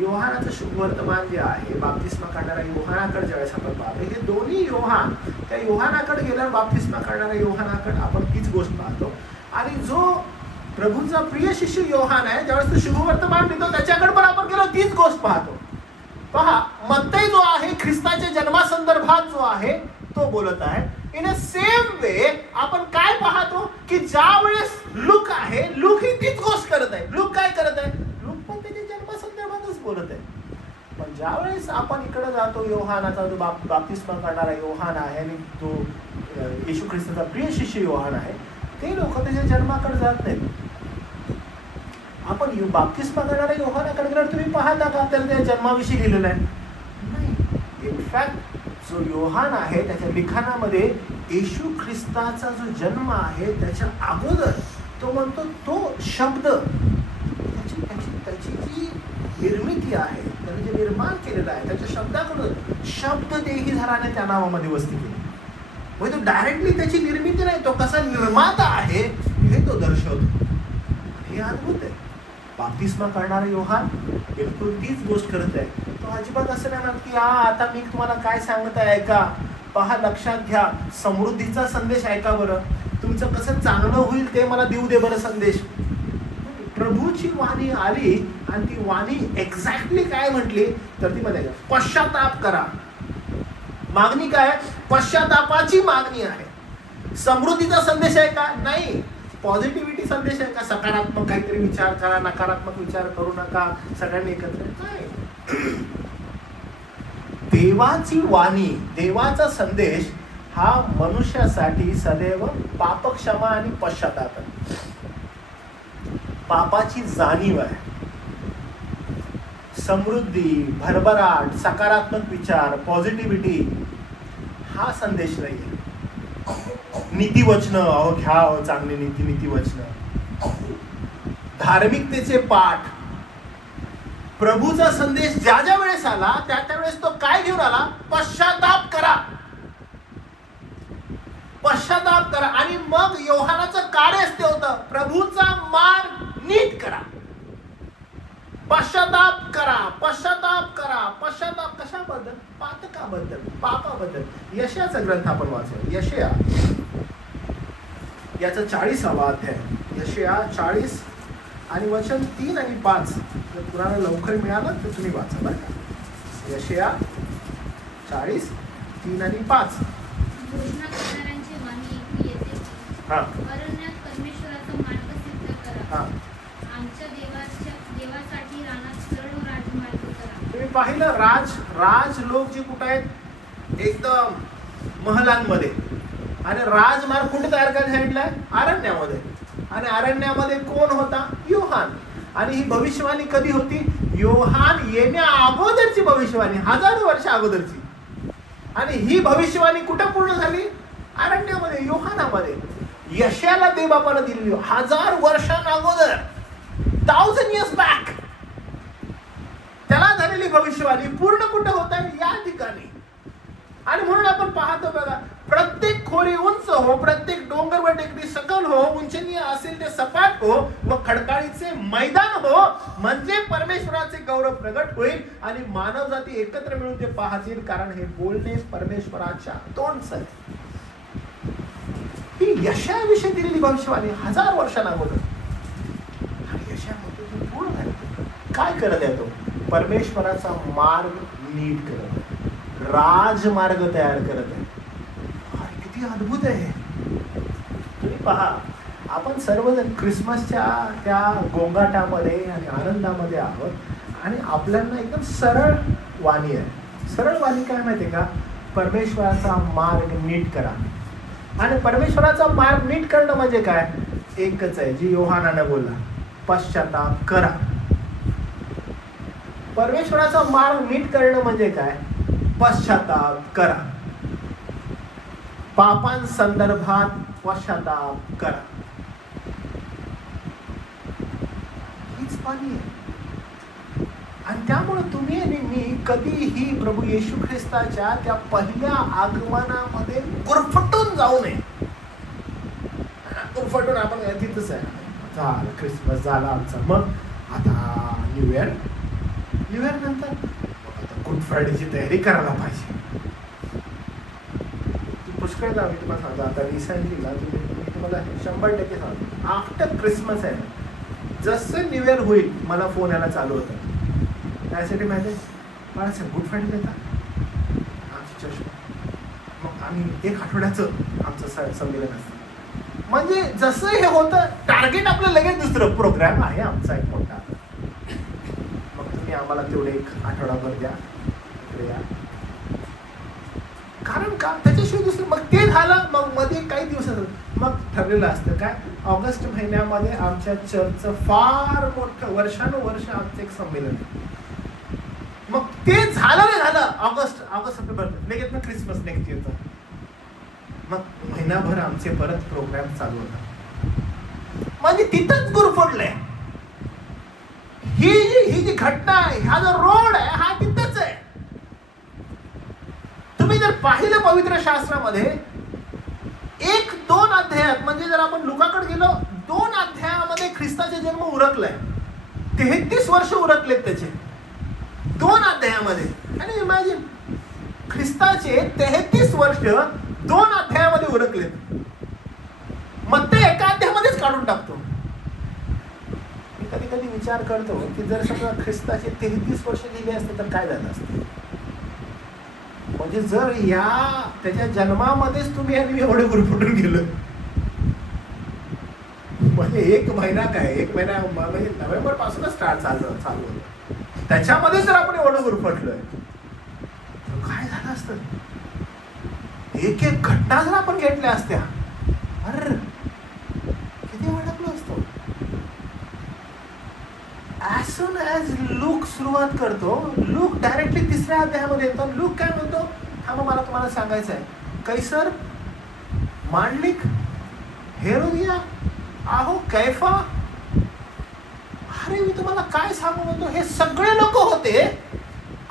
योहानाचं शुभवर्तमान जे आहे, बाप्तिस्मा करणाऱ्या योहानाकडे ज्यावेळेस आपण पाहतो, हे दोन्ही योहान, त्या योहानाकडे गेल्यावर बाप्तिस्मा करणाऱ्या योहानाकडे आपण तीच गोष्ट पाहतो. आणि जो प्रभूंचा प्रिय शिष्य योहान आहे, ज्यावेळेस तो शुभवर्तमान देतो, त्याच्याकडे पण आपण गेलो तीच गोष्ट पाहतो. पहा, मत्तई जो आहे ख्रिस्ताच्या जन्मासंदर्भात जो आहे तो बोलत आहे. इन अ सेम वे आपण काय पाहतो की ज्या वेळेस लूक आहे, लूक ही तीच गोष्ट करत आहे. लूक काय करत आहे? लूक पण त्याच्या जन्मासंदर्भातच बोलत आहे. पण ज्या वेळेस आपण इकडे जातो, योहानाचा जो बाप्तिस्मा करणारा योहान आहे आणि तो येशू ख्रिस्ताचा प्रिय शिष्य योहान आहे, ते लोक त्याच्या जन्माकडे जात नाहीत. आपण बाप्तिस्मा करणाऱ्या योहानाकडे गेल्यावर तुम्ही पाहता का त्याला त्या जन्माविषयी लिहिलेलं आहे? नाही. इनफॅक्ट जो योहान आहे त्याच्या लिखाणामध्ये येशू ख्रिस्ताचा जो जन्म आहे त्याच्या अगोदर तो म्हणतो, तो शब्द, त्याची जी निर्मिती आहे, त्याने जे निर्माण केलेलं आहे, त्याच्या शब्दाकडून शब्द देही झाल्याने त्या नावामध्ये वस्ती केली. म्हणजे तो डायरेक्टली त्याची निर्मिती नाही, तो कसा निर्माता आहे हे तो दर्शवतो. हे अद्भुत आहे. बाप्तिस्मा करणारा योहान बिलकुल तीच गोष्ट करत आहे. तो अजिबात असं नाही म्हणत की आता मी तुम्हाला काय सांगत आहे ऐका. पहा, लक्षात घ्या, समृद्धीचा संदेश ऐका बरं, तुमचं कसं चांगलं होईल ते मला देऊ दे बरं संदेश. प्रभूची वाणी आली आणि ती वाणी एक्झॅक्टली काय म्हटली तर ती मध्ये पश्चाताप करा. मागणी काय? पश्चातापाची मागणी आहे. समृद्धीचा संदेश आहे का? नाही. पॉझिटिव्हिटी संदेश आहे का? सकारात्मक काहीतरी विचार करा, नकारात्मक विचार करू नका, सगळ्यांनी एकत्र. नाही. देवाची वाणी, देवाचा संदेश हा मनुष्यासाठी सदैव पापक्षमा आणि पश्चाताप आहे. पापाची जाणीव आहे. समृद्धी, भरभराट, सकारात्मक विचार, पॉझिटिव्हिटी हा संदेश नाही. नीतिवचन, अहो घ्या चांगली नीतिवचन, धार्मिकतेचे पाठ. प्रभूचा संदेश ज्या ज्या वेळेस आला त्या त्यावेळेस तो काय घेऊन आला? पश्चाताप करा, पश्चाताप करा. आणि मग योहानाचं कार्यच ते होतं, प्रभूचा मार्ग नीट करा, पश्चाताप करा, पश्चाताप करा. पश्चाताप कशाबद्दल? पातकाबद्दल, पापाबद्दल. यशाचा ग्रंथ आपण वाचूया. यशया याचा 40वा अध्याय, यशया 40 आणि वचन 3 आणि 5. जर कुणाला लवकर मिळालं तर तुम्ही वाचा बरं का. यशया 40, 3 आणि 5. घोषणा करणाऱ्यांची वाणी ऐकू येते की, हा अरण्यात परमेश्वराचा मार्ग सिद्ध करा, हा आमच्या देवासाठी रानात सरळ राजमार्ग करा. तुम्ही पाहिलं, राज लोक जे कुठं आहेत? एकदम महलांमध्ये. आणि राजमार्ग कुठे तयार करायला सांगितलाय? अरण्यामध्ये. आणि अरण्यामध्ये कोण होता? योहान. आणि ही भविष्यवाणी कधी होती? योहान येण्या अगोदरची भविष्यवाणी, हजारो वर्ष अगोदरची. आणि ही भविष्यवाणी कुठे पूर्ण झाली? अरण्यामध्ये, योहानामध्ये. यशाला देवबापाला दिलेली 1000 वर्षांअगोदर, 1000 years back त्याला झालेली भविष्यवाणी पूर्ण कुठे होत आहे? या ठिकाणी. आणि म्हणून आपण पाहतो बघा, प्रत्येक खोरी उंच हो, प्रत्येक डोंगर व टेकडी सकल हो, उंचनीय असेल ते सपाट हो व खडकाळीचे मैदान हो, म्हणजे परमेश्वराचे गौरव प्रगट होईल आणि मानव जाती एकत्र मिळून ते पाहतील, कारण हे बोलणे परमेश्वराच्या तोंडच आहे. ही यशाविषयी दिलेली भविष्यवाणी 1000 वर्षांअगोदर. आणि यशामध्ये पूर्ण आहे. काय करत आहे तो? परमेश्वराचा मार्ग नीट करत आहे, राजमार्ग तयार करत आहे. किती अद्भुत आहे. तुम्ही पहा, आपण सर्वजण ख्रिसमसच्या त्या गोंगाटामध्ये आणि आनंदामध्ये आहोत आणि आपल्याला एकदम सरळ वाणी आहे. सरळ वाणी काय माहितीये का? परमेश्वराचा मार्ग नीट करा. आणि परमेश्वराचा मार्ग नीट करणं म्हणजे काय? एकच आहे, जी योहानानं बोलला, पश्चाताप करा. परमेश्वराचा मार्ग नीट करणं म्हणजे काय? पश्चाताप करा. पापांसंदर्भात पश्चाताप करा. हीच वाणी आहे. आणि त्यामुळे तुम्ही आणि मी कधीही प्रभू येशू ख्रिस्ताच्या त्या पहिल्या आगमनामध्ये गुरफटून जाऊ नये. गुरफटून आपण तिथंच आहे, झालं क्रिसमस झाला आमचा, मग आता न्यू इयर नंतर गुड फ्रायडेची तयारी करायला पाहिजे. पुष्कळ मी तुम्हाला सांगतो, आता रिसेंटली ना मी तुम्हाला 100% सांगतो, आफ्टर क्रिसमस आहे ना, जसं न्यू इयर होईल मला फोन यायला चालू होतं. त्यासाठी माहिती आहे मला सांग, गुड फ्रायडे देता आमची चर्च, मग आम्ही 1 आठवड्याचं आमचं संमेलन असतं. म्हणजे जसं हे होतं, टार्गेट आपलं लगेच दुसरं प्रोग्राम आहे आमचा एक मोठा, मग तुम्ही आम्हाला तेवढे 1 आठवडाभर द्या, इकडे या. कारण का? त्याच्याशिवाय दुसरं. मग ते झालं, मग मध्ये काही दिवस मग ठरलेलं असतं काय, ऑगस्ट महिन्यामध्ये आमच्या चर्चचं फार मोठं वर्षानुवर्ष आमचं एक संमेलन. मग ते झालं ऑगस्ट सप्टेंबर, लगेच मग क्रिसमस नेक्स्ट येतो. मग महिनाभर आमचे परत प्रोग्राम चालू होतात. म्हणजे तिथंच गुरफटलंय. ही जी घटना आहे, हा जो रोड आहे, हा तिथंच आहे. तुम्ही जर पाहिलं पवित्र शास्त्रामध्ये 1-2 अध्यायात, म्हणजे जर आपण लुकाकडे गेलो, 2 अध्यायामध्ये ख्रिस्ताचा जन्म उरकलाय. 33 वर्ष उरकलेत त्याचे 2 अध्यायामध्ये. आणि इमॅजिन, ख्रिस्ताचे 33 वर्ष 2 अध्यायामध्ये उरकलेत. मग ते एका अध्यायामध्येच काढून टाकतो. मी कधी कधी विचार करतो की जर समजा ख्रिस्ताचे 33 वर्ष लिहिले असते तर काय झालं असतं. म्हणजे जर त्याच्या जन्मामध्येच तुम्ही आणि एवढे गुरफटून गेलो, म्हणजे 1 महिना काय, 1 महिना म्हणजे नोव्हेंबर पासूनच स्टार्ट चालू होतं, त्याच्यामध्ये जर आपण एवढं गुरफटलोय तर काय झालं असतं. एक घटना जर आपण घेतल्या असत्या, अरे किती अडकलो असतो. ॲज सून ॲज लूक सुरुवात करतो, लूक डायरेक्टली 3ऱ्या अध्यायामध्ये येतो. लूक काय म्हणतो, हा मग मला तुम्हाला सांगायचं आहे, कैसर मांडलिक, हेरोदिया, अहो कैफा, अरे मी तुम्हाला काय सांगू म्हणतो, हे सगळे लोक होते.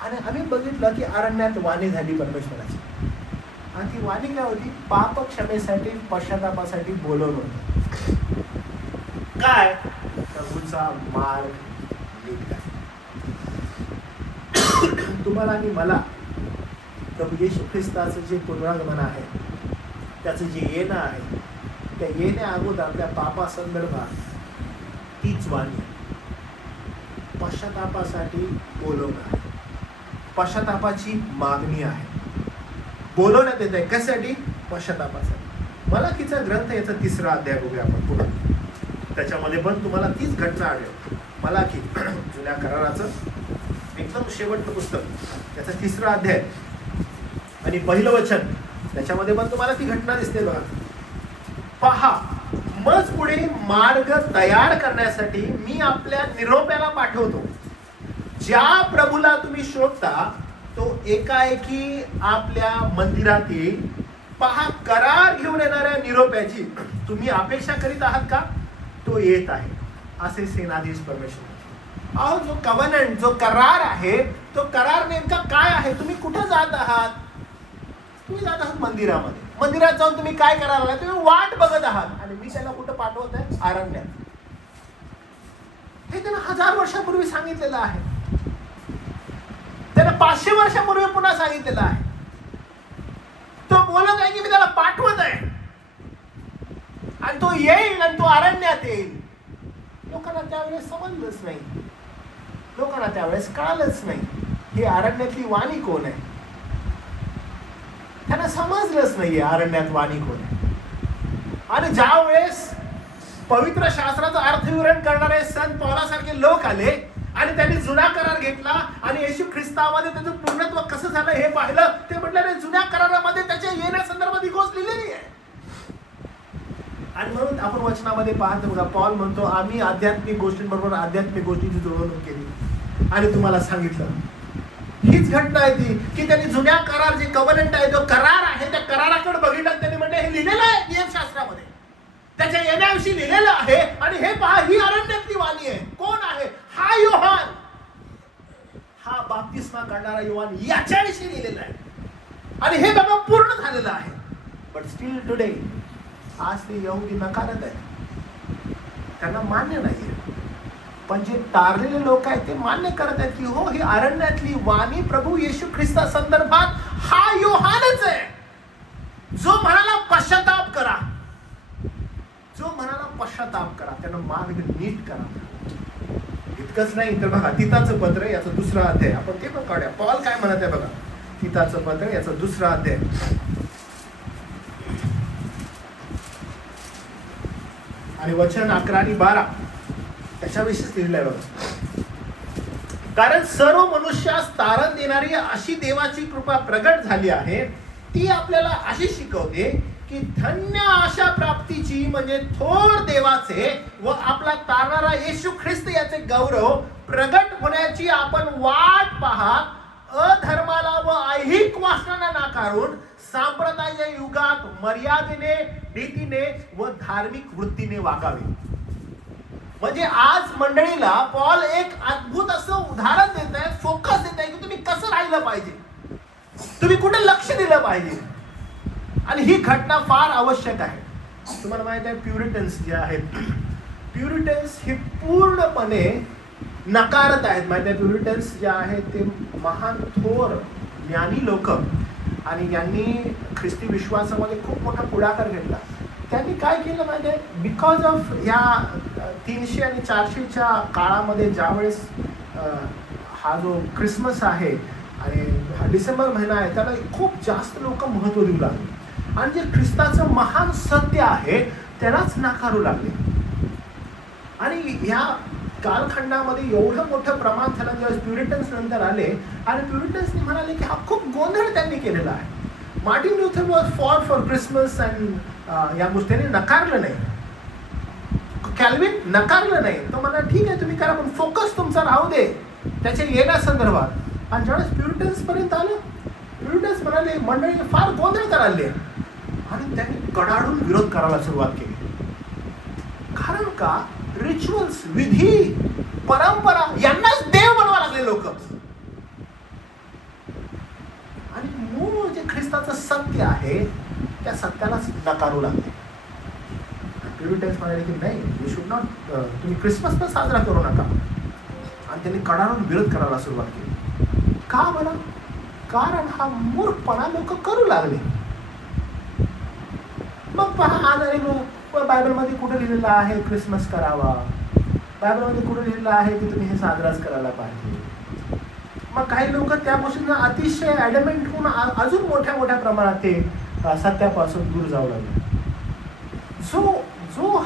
आणि आम्ही बघितलं की अरण्यात वाणी झाली परमेश्वराची. आणि ती वाणी काय होती? पाप क्षमेसाठी, पश्चातापासाठी बोलवलं होतं. काय? प्रभूचा मार्ग नीट करा. तुम्हाला आणि मला प्रभू येशू ख्रिस्ताचं जे पुनरागमन आहे, त्याचं जे येणं आहे, त्या येण्या अगोदर आपल्या पापासंदर्भात तीच वाणी पश्चातापासाठी बोलवणं, पश्चातापाची मागणी आहे. बोलवण्यात येत आहे कशासाठी? पश्चातापासाठी. मलाखीचा ग्रंथ याचा 3रा अध्याय बघूया आपण पुढे. त्याच्यामध्ये पण तुम्हाला तीच घटना आढळेल. मलाखी जुन्या कराराचं एकदम शेवटचं पुस्तक, त्याचा 3रा अध्याय आणि पहिलं वचन, त्याच्यामध्ये पण तुम्हाला ती घटना दिसते बघा. पहा, मग पुढे मार्ग तयार करण्यासाठी मी आपल्या निरोप्याला पाठवतो. ज्या प्रभूला तुम्ही शोधता तो एकाएकी आपल्या मंदिरात येईल. पहा, करार घेऊन येणाऱ्या निरोप्याची तुम्ही अपेक्षा करीत आहात का? तो येत आहे, असे सेनाधीश परमेश्वर. अहो, जो कव्हनंट, जो करार आहे, तो करार नेमका काय आहे? तुम्ही कुठे जात आहात? तुम्ही जात आहात मंदिरामध्ये. मंदिरात जाऊन तुम्ही काय करायला लागलाय? तुम्ही वाट बघत आहात. आणि मी त्याला कुठं पाठवत आहे? अरण्यात. हे त्यानं 1000 वर्षापूर्वी सांगितलेलं आहे. त्यानं 500 वर्षापूर्वी पुन्हा सांगितलेलं आहे. तो बोलत आहे की मी त्याला पाठवत आहे आणि तो येईल आणि तो अरण्यात येईल. लोकांना त्यावेळेस समजलंच नाही, लोकांना त्यावेळेस कळालंच नाही ही अरण्यातली वाणी कोण आहे. त्यांना समजलंच नाहीये अरण्यात वाणी कोण आहे. आणि ज्या वेळेस पवित्र शास्त्राचं अर्थविवरण करणारे संत पौलासारखे लोक आले आणि त्यांनी जुना करार घेतला आणि येशू ख्रिस्तामध्ये त्याचं पूर्णत्व कसं झालं हे पाहिलं. ते म्हटलं जुन्या करारामध्ये त्याच्या येण्यासंदर्भात ही गोष्ट लिहिलेली आहे. आणि म्हणून आपण वचनामध्ये पाहतो बघा, पॉल म्हणतो आम्ही आध्यात्मिक गोष्टींबरोबर आध्यात्मिक गोष्टींची जुळवणूक केली आणि तुम्हाला सांगितलं. हीच घटना आहे ती की त्यांनी जुन्या करार, जे कव्हनंट आहे, जो करार आहे, त्या कराराकडे बघितलं. त्यांनी म्हटलं हे लिहिलेलं आहे नियमशास्त्रामध्ये, त्याच्या येण्याविषयी लिहिलेलं आहे. आणि हे पहा, ही अरण्यातली वाणी आहे. कोण आहे? हा योहान, हा बाप्तिस्मा करणारा योहान, याच्याविषयी लिहिलेलं आहे. आणि हे बघा पूर्ण झालेलं आहे. बट स्टील टुडे, आज ते यहुदी नकारत आहेत, त्यांना मान्य नाहीये. पण जे तारलेले लोक आहेत ते मान्य करत आहेत की हो, ही अरण्यातली वाणी प्रभू येशू ख्रिस्ता संदर्भात हा योहानच आहे, जो म्हणाला पश्चाताप करा, जो म्हणाला पश्चाताप करा, त्यांना मार्ग नीट करा. इतकंच नाही तर बघा, तीताचं पत्र याचं 2रा अध्याय, आपण ते पण काढूया. पॉल काय म्हणत आहे बघा, तीताचं पत्र याचं 2रा अध्याय आणि वचन 11 आणि 12 त्याच्याविषयीच लिहिलंय बघा. कारण सर्व मनुष्यास तारण देणारी अशी देवाची कृपा प्रगट झाली आहे, ती आपल्याला अशी शिकवते की धन्य आशा प्राप्तीची, म्हणजे थोर देवाचे व आपला तारणारा येशू ख्रिस्त याचे गौरव प्रगट होण्याची आपण वाट पाहत, अधर्माला व ऐहिक वासनांना नाकारून सांप्रदाय युगात मर्यादेने, भीतीने व धार्मिक वृत्तीने वागावे. म्हणजे आज मंडळीला पॉल एक अद्भुत असं उदाहरण देत आहे, फोकस देत आहे की तुम्ही कसं राहिलं पाहिजे, तुम्ही कुठे लक्ष दिलं पाहिजे. आणि ही घटना फार आवश्यक आहे. तुम्हाला माहित आहे प्युरिटन्स जे आहेत, प्युरिटन्स हे पूर्णपणे नकारत आहेत. माहिती आहे, प्युरिटन्स जे आहेत ते महान थोर ज्ञानी लोक, आणि यांनी ख्रिस्ती विश्वासामध्ये खूप मोठा पुढाकार घेतला. त्यांनी काय केलं माहिती आहे, बिकॉज ऑफ या 300 आणि 400च्या काळामध्ये ज्यावेळेस हा जो ख्रिसमस आहे आणि हा डिसेंबर महिना आहे, त्याला खूप जास्त लोक महत्त्व देऊ लागले. आणि जे ख्रिस्ताचं महान सत्य आहे त्यालाच नाकारू लागले. आणि ह्या कालखंडामध्ये एवढं मोठं प्रमाण झालं ज्यावेळेस प्युरिटन्स नंतर आले आणि प्युरिटन्सनी म्हणाले की हा खूप गोंधळ त्यांनी केलेला आहे. Martin Luther was for Christmas and या गोष्टीने नकारलं नाही, कॅल्विन नकारलं नाही. तो म्हणा ठीक आहे तुम्ही करा, पण फोकस तुमचा राहू दे त्याच्या येण्यासंदर्भात. आणि ज्यावेळेस प्युरिटन्स पर्यंत आलं, प्युरिटन्स म्हणाले मंडळी फार गोंधळ करायले, आणि त्यांनी कडाडून विरोध करायला सुरुवात केली. कारण का? रिच्युअल्स, विधी, परंपरा यांनाच देव बनवा लागले लोक. आणि मूळ जे ख्रिस्ताचं सत्य आहे त्या सत्यालाच नकारू लागले. प्युरिटन्स म्हणाले की नाही, यू शुड नॉट, तुम्ही क्रिसमस पण साजरा करू नका. आणि त्यांनी कडाडून विरोध करायला सुरुवात केली. का बरं? कारण हा मूर्खपणा लोक करू लागले. मग पहा, आज बायबलमध्ये कुठे लिहिलेलं आहे क्रिसमस करावा? बायबलमध्ये कुठे लिहिलेलं आहे की तुम्ही हे साजराच करायला पाहिजे? मग काही लोक त्या गोष्टींना अतिशय ॲडमेंट होऊन अजून मोठ्या मोठ्या प्रमाणात ते सत्यापासून दूर जाऊ लागले. जो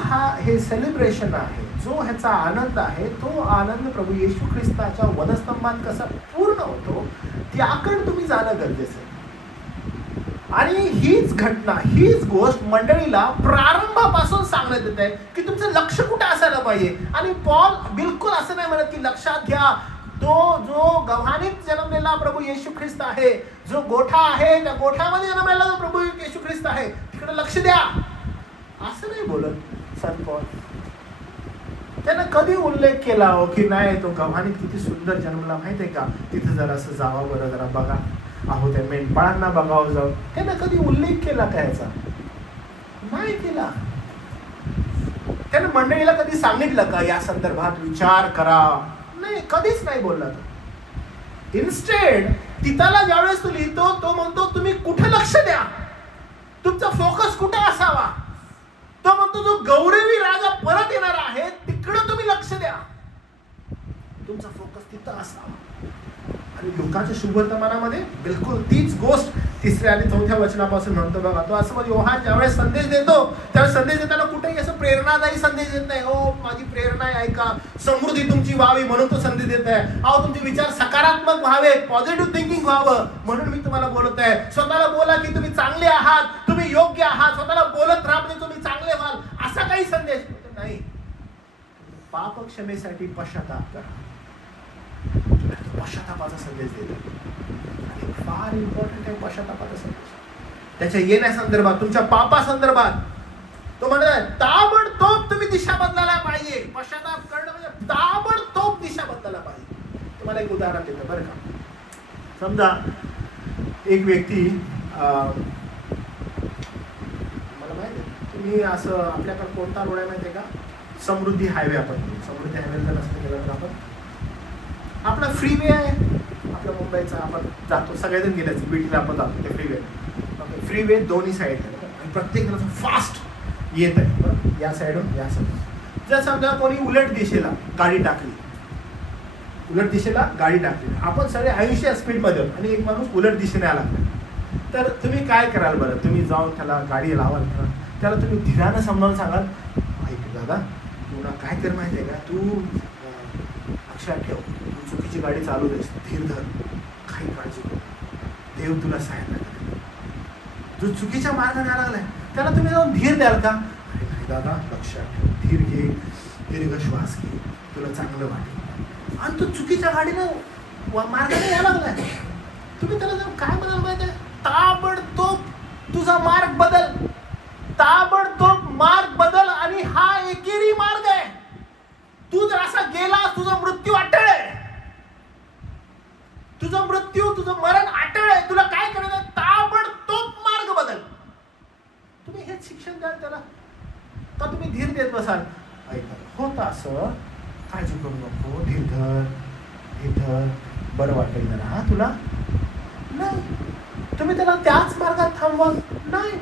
हे सेलिब्रेशन आहे, जो ह्याचा आनंद आहे, तो आनंद प्रभू येशू ख्रिस्ताच्या वधस्तंभात कसा पूर्ण होतो त्याकडे तुम्ही जाणं गरजेचं आहे. आणि हीच घटना, हीच गोष्ट मंडळीला प्रारंभापासून सांगण्यात येत आहे की तुमचं लक्ष कुठे असायला पाहिजे. आणि पॉल बिलकुल असं नाही म्हणत की लक्षात घ्या, तो जो गव्हाणीत जन्मलेला प्रभू येशू ख्रिस्त आहे, जो गोठा आहे त्या गोठ्यामध्ये जन्मलेला जो प्रभू येशू ख्रिस्त आहे तिकडे लक्ष द्या, असं नाही बोलत संत पॉल. त्यानं कधी उल्लेख केला हो की नाही तो गव्हाणीत किती सुंदर जन्मला माहित आहे का, तिथे जरा असं जावं बरं, जरा बघा, अहो त्या मेंढपाळांना बघावं जाऊ. त्यानं कधी उल्लेख केला का याचा? नाही केला. त्यानं मंडळीला कधी सांगितलं का या संदर्भात विचार करा? नाही, कधीच नाही बोलला तो. इन्स्टेड तिथला ज्यावेळेस तो लिहितो तो म्हणतो तुम्ही कुठे लक्ष द्या, तुमचा फोकस कुठे असावा. तो म्हणतो जो गौरवी राजा परत येणार आहे तिकडे तुम्ही लक्ष द्या, तुमचा फोकस तिथं असावा. आणि लोकांच्या शुभवर्तमानामध्ये बिलकुल तीच गोष्ट 3 आणि 4 वचनापासून म्हणतो बघा. तो असं म्हणजे योहान ज्यावेळेस संदेश देतो त्यावेळेस संदेश देताना कुठेही असं प्रेरणादायी संदेश देत नाही. ओ माझी प्रेरणा आहे ऐका, समृद्धी तुमची व्हावी म्हणून तो संदेश देत आहे. अहो तुमचे विचार सकारात्मक व्हावे, पॉझिटिव्ह थिंकिंग व्हावं म्हणून मी तुम्हाला बोलत आहे. स्वतःला बोला की तुम्ही चांगले आहात, तुम्ही योग्य आहात, स्वतःला बोलत राहा म्हणजे तुम्ही चांगले व्हाल, असा काही संदेश नाही. पाप क्षमेसाठी पश्चाताप करा, पश्चातापाचा संदेश देतो. फार इम्पॉर्टंट आहे पश्चातापाचा संदेश. त्याच्या येण्यासंदर्भात, तुमच्या पापा संदर्भात तो म्हणत ताबडतोब तुम्ही दिशा बदलायला पाहिजे. पश्चाताप करणं म्हणजे ताबडतोब दिशा बदलायला पाहिजे. तुम्हाला एक उदाहरण देतो बरं का. समजा एक व्यक्ती, मला माहिती आहे तुम्ही असं, आपल्याकडे कोणता रोड आहे माहिती आहे का? समृद्धी हायवे. आपण समृद्धी हायवे जर असं गेलं तर आपण, आपला फ्रीवे आहे आपल्या मुंबईचा, आपण जातो सगळेजण गेल्याच बीटीला आपण जातो ते फ्रीवे. फ्रीवे दोन्ही साईड आहे आणि प्रत्येक जण फास्ट येत आहे बरं, या साईडून या साईड. जर समजा कोणी उलट दिशेला गाडी टाकली, उलट दिशेला गाडी टाकली, आपण सगळे 80 स्पीडमध्ये आणि एक माणूस उलट दिशेने आला, तर तुम्ही काय कराल बरं? तुम्ही जाऊन त्याला गाडी लावाल, त्याला तुम्ही धीरानं समजावून सांगाल, ऐक दादा तुला काय कर माहिती आहे का, तू लक्षात ठेव, तू चुकीची गाडी चालू देस, धीर धर, काही काळजी करू, देव तुला सहायता करेल. जो चुकीच्या मार्गाने आला लागलाय त्याला तुम्ही जाऊन धीर द्याल का? अरे नाही दादा लक्षात ठेव, धीर घे, दीर्घ श्वास घे, तुला चांगलं वाटेल. आणि तो चुकीच्या गाडीनं मार्गाने यायला लागलाय, तुम्ही त्याला जाऊन काय म्हणाल माहिती आहे? ताबडतोब तुझा मार्ग बदल, ताबडतोब मार्ग बदल. आणि हा एकेरी मार्ग आहे. तू जर असा गेला तुझा मृत्यू अटळ आहे, तुझं मृत्यू, तुझं मरण अटळ आहे. तुला काय करायचं? ताबडतोब मार्ग बदल. तुम्ही हेच शिक्षण द्याल त्याला का तुम्ही धीर देत बसाल? ऐका होत असं, काळजी करू नको, धीर धर, धीर धर, बरं वाटेल जरा हा तुला. नाही, तुम्ही त्याला त्याच मार्गात थांबवा. नाही,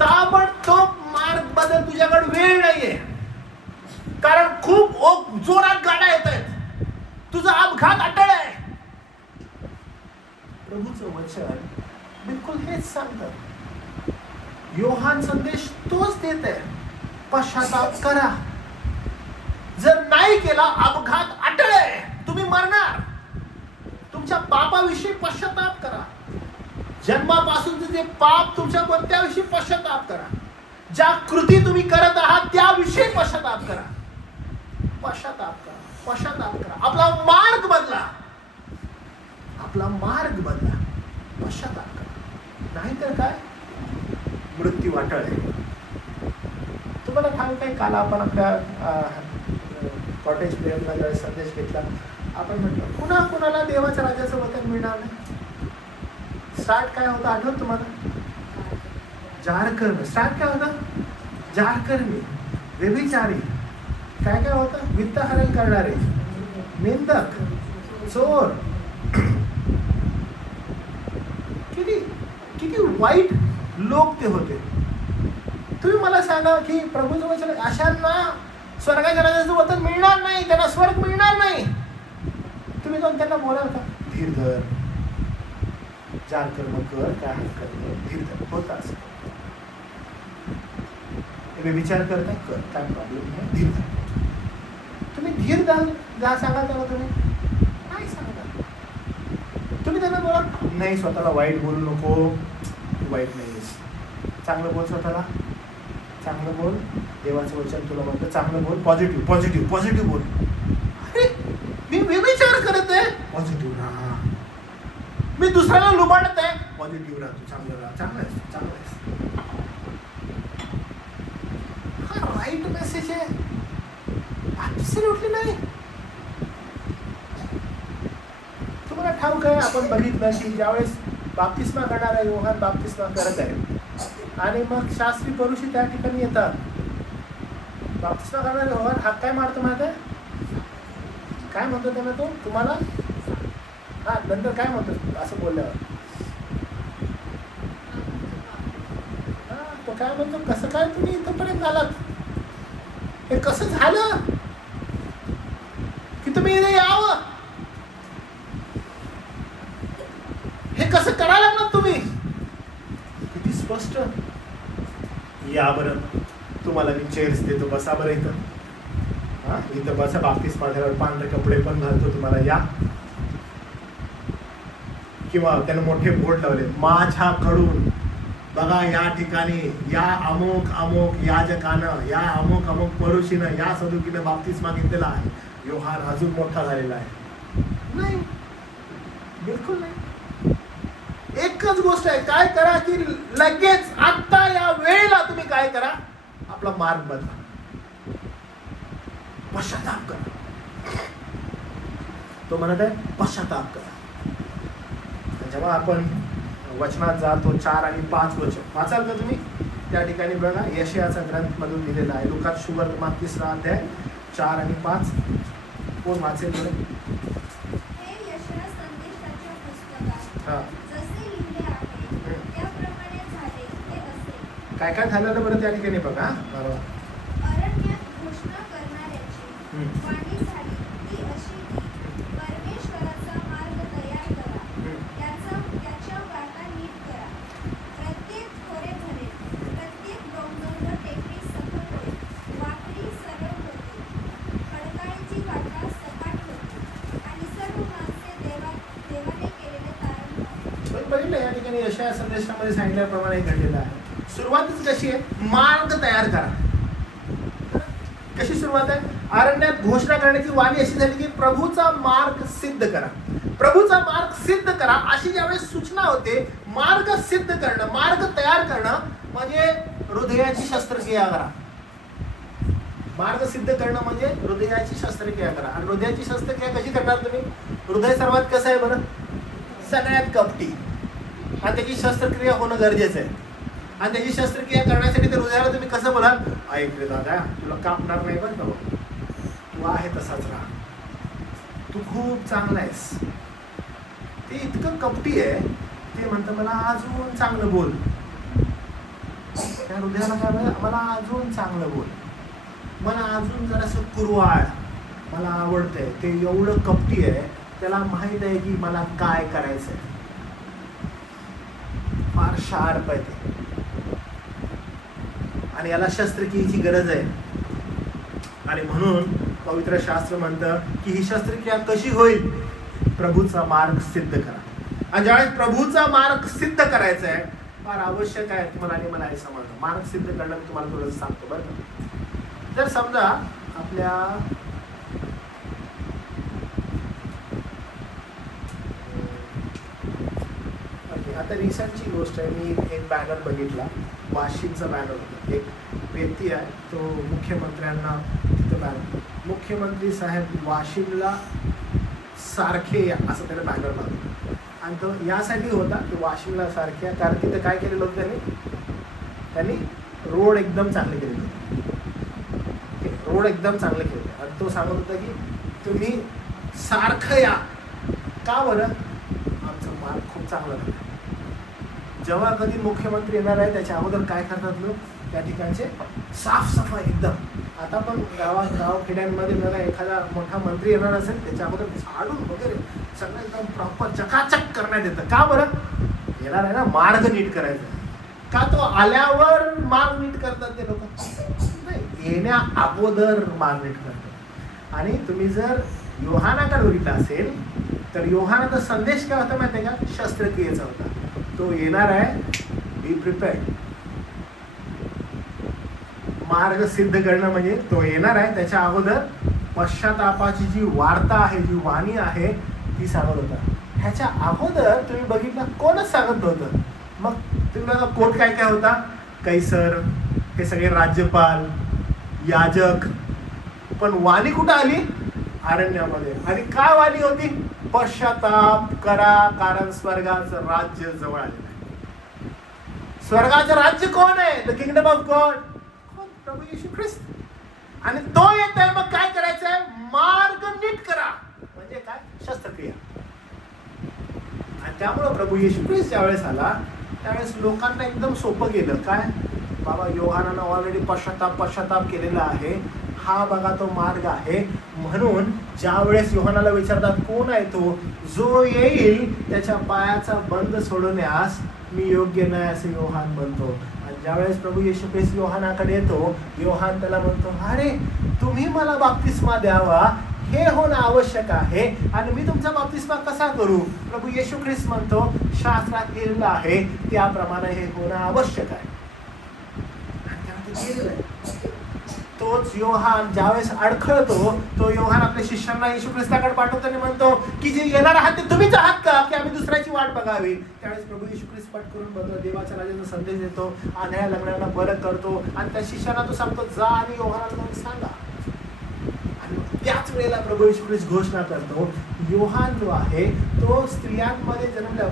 ताबडतोब मार्ग बदल. तुझ्याकडे वेळ नाहीये, कारण खूप जोरात गाड्या येत आहेत, तुझा अपघात अटळ आहे. प्रभूचं वचन बिलकुल हेच सांगतं. योहान संदेश तोच देत आहे, पश्चाताप करा. जर नाही केला अपघात अटळ आहे, तुम्ही मरणार. तुमच्या पापाविषयी पश्चाताप करा. जन्मापासूनचे जे पाप तुमच्यावर त्याविषयी पश्चाताप करा. ज्या कृती तुम्ही करत आहात त्याविषयी पश्चाताप करा. पश्चाताप करा, पश्चाताप करा. आपला मार्ग बदला, आपला मार्ग बदला, पश्चाताप करा. नाहीतर काय, मृत्यू वाटळ आहे. तुम्हाला ठाऊक आहे, काल आपण आपल्या कॉटेज प्रेयरला ज्यावेळेस संदेश घेतला, आपण म्हटलं कुणा कुणाला देवाच्या राज्याचं वचन मिळणार नाही. स्टार्ट काय होतं आठवत तुम्हाला? जारकर्म. स्टार्ट काय होतं? जारकर्मी, व्यभिचारी, काय काय होतं? वित्तहरण करणारे, निंदक, चोर. किती किती वाईट लोक ते होते. तुम्ही मला सांगा की प्रभूचं वचन अशांना स्वर्गाच्या राज्याचं वचन मिळणार नाही, त्यांना स्वर्ग मिळणार नाही. तुम्ही जाऊन त्यांना बोलाल का? धीर धर, जार कर्म कर, काय हरकत नाही, धीर धर. होता असं विचार करता कर, काय प्रॉब्लेम नाही, धीर धर. तुम्ही धीर जा सांगा त्याला, तुम्ही नाही सांगा. तुम्ही त्यांना बोला नाही, स्वतःला वाईट बोलू नको, वाईट नाहीस, चांगलं बोल स्वतःला, चांगलं बोल. देवाचं वचन तुला म्हणतं चांगलं बोल, पॉझिटिव्ह पॉझिटिव्ह पॉझिटिव्ह बोल. अरे मी विचार करत आहे, पॉझिटिव्ह राहा. मी दुसऱ्याला लुबाडत आहे, पॉझिटिव्ह राहा, तू चांगलं राहा, चांगलं आहेस, चांगलं आहेस. हा राईट मेसेज आहे? ॲब्सोल्युटली नाही. तुम्हाला ठाऊक आहे, आपण बघितलं की ज्यावेळेस बाप्तिस्मा करणारा योहान बाप्तिस्मा करत आहे आणि मग शास्त्री परुषी त्या ठिकाणी येतात. बाप्तिस्मा करणारा योहान हात काय मारतो माहिती आहे? काय म्हणतो त्यांना तो? तुम्हाला हा नंतर काय म्हणतो असं बोलल्यावर? हा तो काय म्हणतो, कसं काय तुम्ही इथंपर्यंत आलात? हे कसं झालं की तुम्ही इथे यावं? हे कसं करायला लागणार तुम्ही? किती स्पष्ट. या बरं, तुम्हाला मी चेअर्स देतो, बसा बरं इथं. हा इथं बसा, बाप्तिस्मा झाल्यावर पांढरे कपडे पण घालतो तुम्हाला, या. किंवा त्याने मोठे बोर्ड लावले, माझ्याकडून बघा या ठिकाणी या अमुक अमुक याजकानं, या अमुक अमुक परुषीनं, या सदुकीनं बाप्तिस्मा घेतलेला आहे. योहान अजून मोठा झालेला आहे. नाही, बिलकुल नाही. एकच गोष्ट आहे, काय करा की लगेच आता या वेळेला तुम्ही काय करा, आपला मार्ग बदला, पश्चाताप करा. तो म्हणत आहे पश्चाताप करा. जेव्हा आपण वचनात जातो 4 आणि 5 वचन वाचाल का तुम्ही? त्या ठिकाणी बघा, यशायाचा ग्रंथमधून लिहिलेला आहे. लुकात शुभवर्तमान 3रा अध्याय 4 आणि 5. कोण वाचेल बरं? हे यशाया संदेशाच्या पुस्तकात हा, जसे लिहिले आहे त्याप्रमाणे झाले ते असे. काय काय झालं बरं त्या ठिकाणी बघा. अरण्यात घोषणा करणाऱ्याची वाणी झाली ती अशी की परमेश्वराचा मार्ग तयार करा, त्याच्या वाटा नीट करा. प्रत्येक खोरे भरेल, प्रत्येक डोंगर टेकडी सखल होईल, वाकडी सरळ होतील, खडकाळीची वाटा सपाट होती आणि सर्व माणसे देवाने केलेले तारण पाहतील. बघितलं या ठिकाणी यशाया संदेशामध्ये सांगितल्याप्रमाणे घडलेलं आहे. सुरुवातच कशी आहे? मार्ग तयार करा. कशी सुरुवात आहे? अरण्यात घोषणा करण्याची वाणी अशी झाली की प्रभूचा मार्ग सिद्ध करा, प्रभूचा मार्ग सिद्ध करा. अशी ज्यावेळेस सूचना होते, मार्ग सिद्ध करणं, मार्ग तयार करणं म्हणजे हृदयाची शस्त्रक्रिया करा. मार्ग सिद्ध करणं म्हणजे हृदयाची शस्त्रक्रिया करा. आणि हृदयाची शस्त्रक्रिया कशी करणार तुम्ही? हृदय सर्वात कसं आहे बरं? सगळ्यात कपटी. आणि त्याची शस्त्रक्रिया होणं गरजेचं आहे. आणि त्याची शस्त्रक्रिया करण्यासाठी तर हृदयाला तुम्ही कसं बोलाल? ऐक रे दादा, तुला कापणार नाही बरं का, तू आहे तसाच राहा, तू खूप चांगला आहेस. ते इतकं कपटी आहे, ते म्हणतं मला अजून चांगलं बोल. त्या हृदयाला काय बोल? मला अजून चांगलं बोल, मला अजून जरासं कुरवाळ, मला आवडतंय. ते एवढं कपटी आहे, त्याला माहीत आहे की मला काय करायचंय. फार शार्प आहे ते, आणि याला शस्त्रक्रियेची गरज आहे. आणि म्हणून पवित्र शास्त्र म्हणतं की ही शस्त्रक्रिया कशी होईल? प्रभूचा मार्ग सिद्ध करा. आणि ज्यावेळेस प्रभूचा मार्ग सिद्ध करायचा आहे, फार आवश्यक आहे. तुम्हाला आणि मला हे समजलं, मार्ग सिद्ध करणं मी तुम्हाला थोडंसं सांगतो बरं का. जर समजा आपल्या आता रिसेंटची गोष्ट आहे, मी एक बॅनर बघितला, वाशिमचा बॅनर होता. एक व्यक्ती आहे, तो मुख्यमंत्र्यांना तिथं बॅनर, मुख्यमंत्री साहेब वाशिमला सारखे या असं त्याने बॅनर मारलं. आणि तो यासाठी होता की वाशिमला सारखे या, कारण तिथं काय केलेलं होतं त्यांनी रोड एकदम चांगले केलेले होते, रोड एकदम चांगले केले होते. आणि तो सांगत होता की तुम्ही सारखं या. का बरं? आमचा मार्ग खूप चांगला झाला. जेव्हा कधी मुख्यमंत्री येणार आहे त्याच्या अगोदर काय करतात लोक, त्या ठिकाणचे साफसफाई एकदम. आता पण गावखेड्यांमध्ये बघा, एखादा मोठा मंत्री येणार असेल त्याच्या अगोदर झाडून वगैरे सगळं एकदम प्रॉपर चकाचक करण्यात येतं. का बरं? येणार आहे ना, मार्ग नीट करायचा. का तो आल्यावर मार्ग नीट करतात ते लोक? नाही, येण्या अगोदर मार्ग नीट करतात. आणि तुम्ही जर योहानाकडे बघितला असेल तर योहानाचा संदेश काय होता माहिती आहे का? शस्त्रक्रियेचा होता. तो येणार आहे, बी प्रिपेअर्ड. मार्ग सिद्ध करणं म्हणजे तो येणार आहे, त्याच्या अगोदर पश्चातापाची जी वार्ता आहे, जी वाणी आहे ती सांगत होता. ह्याच्या अगोदर तुम्ही बघितलं कोणच सांगत नव्हतं. मग तुम्ही बघा कोट काय काय होता, कैसर, हे सगळे राज्यपाल, याजक. पण वाणी कुठं आली? अरण्यामध्ये. आणि काय वाणी होती? पश्चाताप करा, कारण स्वर्गाचं राज्य जवळ आलेलं आहे. स्वर्गाचं राज्य कोण आहे? द किंगडम ऑफ गॉड, प्रभू येशू ख्रिस्त. आणि तो येत आहे, मग काय करायचं आहे? मार्ग नीट करा. म्हणजे काय? शस्त्रक्रिया. आणि त्यामुळं प्रभू येशू ख्रिस्त ज्यावेळेस आला त्यावेळेस लोकांना एकदम सोपं गेलं. काय? बाबा योहानानं ऑलरेडी पश्चाताप केलेला आहे, हा बघा तो मार्ग आहे. म्हणून ज्यावेळेस योहानाला विचारतात कोण आहे तो, जो येईल त्याच्या पायाचा बंद सोडवण्यास मी योग्य नाही असं योहान म्हणतो. आणि ज्यावेळेस प्रभू येशू ख्रिस्त योहानाकडे येतो, योहान त्याला म्हणतो, अरे तुम्ही मला बाप्तिस्मा द्यावा, हे होणं आवश्यक आहे. आणि मी तुमचा बाप्तिस्मा कसा करू? प्रभू येशू ख्रिस्त म्हणतो, शास्त्रात लिहिलेलं आहे त्याप्रमाणे हे होणं आवश्यक आहे. तोच योहान ज्यावेळेस अडखळतो, तो योहान आपल्या शिष्यांना येशू ख्रिस्ताकडे पाठवताना म्हणतो की जे येणार आहात ते तुम्हीच आहात का, की आम्ही दुसऱ्याची वाट बघावी? त्यावेळेस प्रभू येशू ख्रिस्त पट करून बघतो, देवाच्या राज्याचा संदेश देतो, आंधळ्या लग्नांना बरं करतो. आणि त्या शिष्यांना तो सांगतो, जा आणि योहानाला जाऊन सांगा. त्याच वेळेला प्रभू येशू ख्रिस्त घोषणा करतो, योहान जो आहे तो स्त्रियांमध्ये जन्मल्या,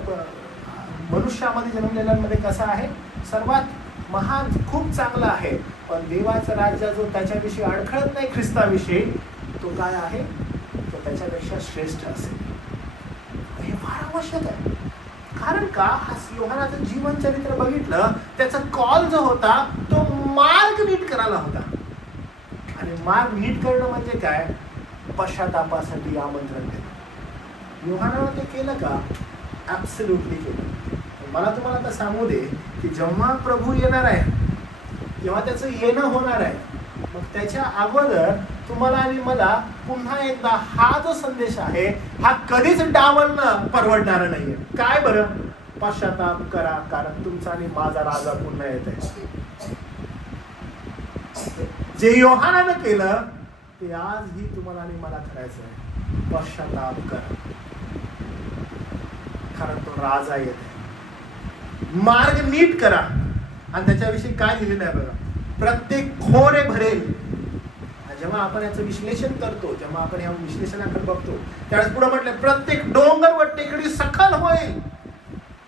मनुष्यामध्ये जन्मलेल्यांमध्ये कसा आहे? सर्वात महान, खूप चांगला आहे. पण देवाचा राज्य जो त्याच्याविषयी अडखळत नाही ख्रिस्ताविषयी, तो काय आहे? तो त्याच्यापेक्षा श्रेष्ठ असेल. हे फार आवश्यक आहे. कारण का? हा योहानाचं जीवन चरित्र बघितलं, त्याचा कॉल जो होता तो मार्ग नीट करायला होता. आणि मार्ग नीट करणं म्हणजे काय? पश्चातापासाठी आमंत्रण देणं. योहानानं ते केलं का? ॲब्सोल्युटली केलं. मला तुम्हाला आता सांगू दे की जेव्हा प्रभू येणार आहे, जेव्हा त्याचं येणं होणार आहे, मग त्याच्या अगोदर तुम्हाला आणि मला पुन्हा एकदा हा जो संदेश आहे हा कधीच डावलणं परवडणार नाहीये. काय बरं? पश्चाताप करा, कारण तुमचा आणि माझा राजा पुन्हा येत आहे. जे योहानानं केलं ते आजही तुम्हाला आणि मला करायचं आहे. पश्चाताप करा, कारण तो राजा येत आहे. मार्ग नीट करा. आणि त्याच्याविषयी काय लिहिलेलं आहे बघा, प्रत्येक खोरे भरेल. जेव्हा आपण याचं विश्लेषण करतो, जेव्हा आपण या विश्लेषणाकडे बघतो, त्यावेळेस पुढे म्हटलं प्रत्येक डोंगर व टेकडी सखल होईल.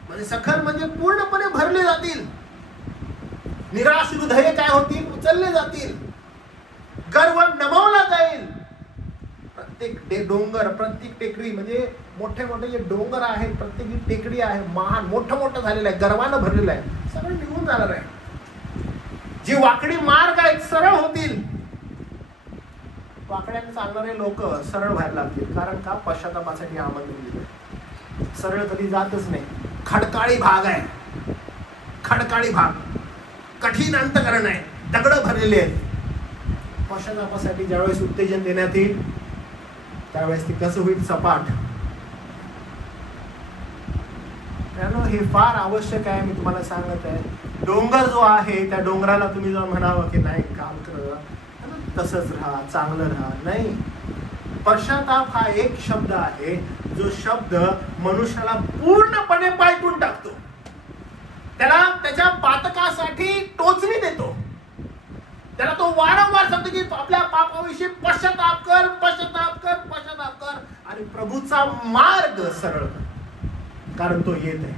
म्हणजे सखल म्हणजे पूर्णपणे भरले जातील. निराश हृदय काय होतील? उचलले जातील. गर्व नमवला जाईल. प्रत्येक डोंगर, प्रत्येक टेकडी म्हणजे मोठे मोठे जे डोंगर आहेत, प्रत्येक टेकडी आहे, महान मोठं झालेलं आहे, गर्वानं भरलेलं आहे, सगळं निघून जाणार आहे. जी वाकडी मार्ग आहेत सरळ होतील. वाकड्याने चालणारे लोक सरळ व्हायला लागतील. कारण का? पश्चातापासाठी आमंत्रण दिलं. सरळ कधी जातच नाही. खडकाळी भाग आहे, खडकाळी भाग, कठीण अंतकरण आहे, दगड भरलेले आहेत. पश्चातापासाठी ज्यावेळेस उत्तेजन देण्यात येईल त्यावेळेस ते कसं होईल? सपाट. हे फार आवश्यक आहे. मी तुम्हाला सांगत आहे, डोंगर जो आहे त्या डोंगराला तुम्ही जाऊन म्हणावं की नाही काम कर, तसंच राहा, चांगलं राहा. नाही, पश्चाताप हा एक शब्द आहे जो शब्द मनुष्याला पूर्णपणे पायटून टाकतो. त्याला त्याच्या पातकासाठी टोचणी देतो. त्याला तो वारंवार सांगतो की आपल्या पापाविषयी पश्चाताप कर, पश्चाताप कर, पश्चाताप कर आणि प्रभूचा मार्ग सरळ कर. कारण तो येत आहे.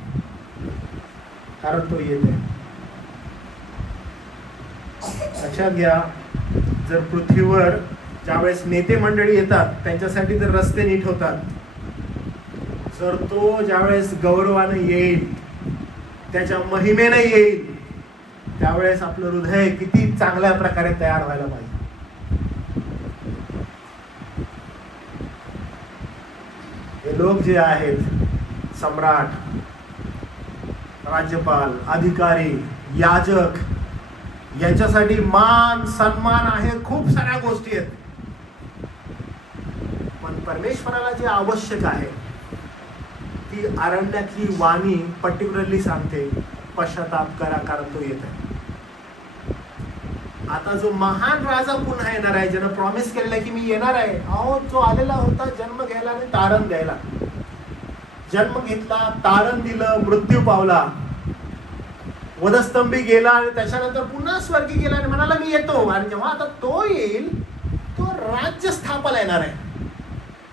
कारण तो येत आहे. लक्षात घ्या, जर पृथ्वीवर ज्यावेळेस नेते मंडळी येतात त्यांच्यासाठी जर रस्ते नीट होतात, जर तो ज्यावेळेस गौरवाने येईल, त्याच्या महिमेने येईल, त्यावेळेस आपलं हृदय किती चांगल्या प्रकारे तयार व्हायला पाहिजे. हे लोक जे आहेत, सम्राट, राज्यपाल, अधिकारी, याजक, यांच्यासाठी मान सन्मान आहे, खूप साऱ्या गोष्टी आहेत. पण परमेश्वराला जे आवश्यक आहे ती अरण्यातली वाणी पर्टिक्युलरली सांगते, पश्चाताप करा कारण तो येत आहे. आता जो महान राजा पुन्हा येणार आहे, ज्यानं प्रॉमिस केलेलं आहे की मी येणार आहे, अहो जो आलेला होता जन्म घ्यायला आणि तारण द्यायला, जन्म घेतला, तारण दिलं, मृत्यू पावला, वधस्तंभी गेला आणि त्याच्यानंतर पुन्हा स्वर्गी गेला आणि म्हणाला मी येतो. आणि जेव्हा आता तो येईल, तो राज्य स्थापना येणार आहे.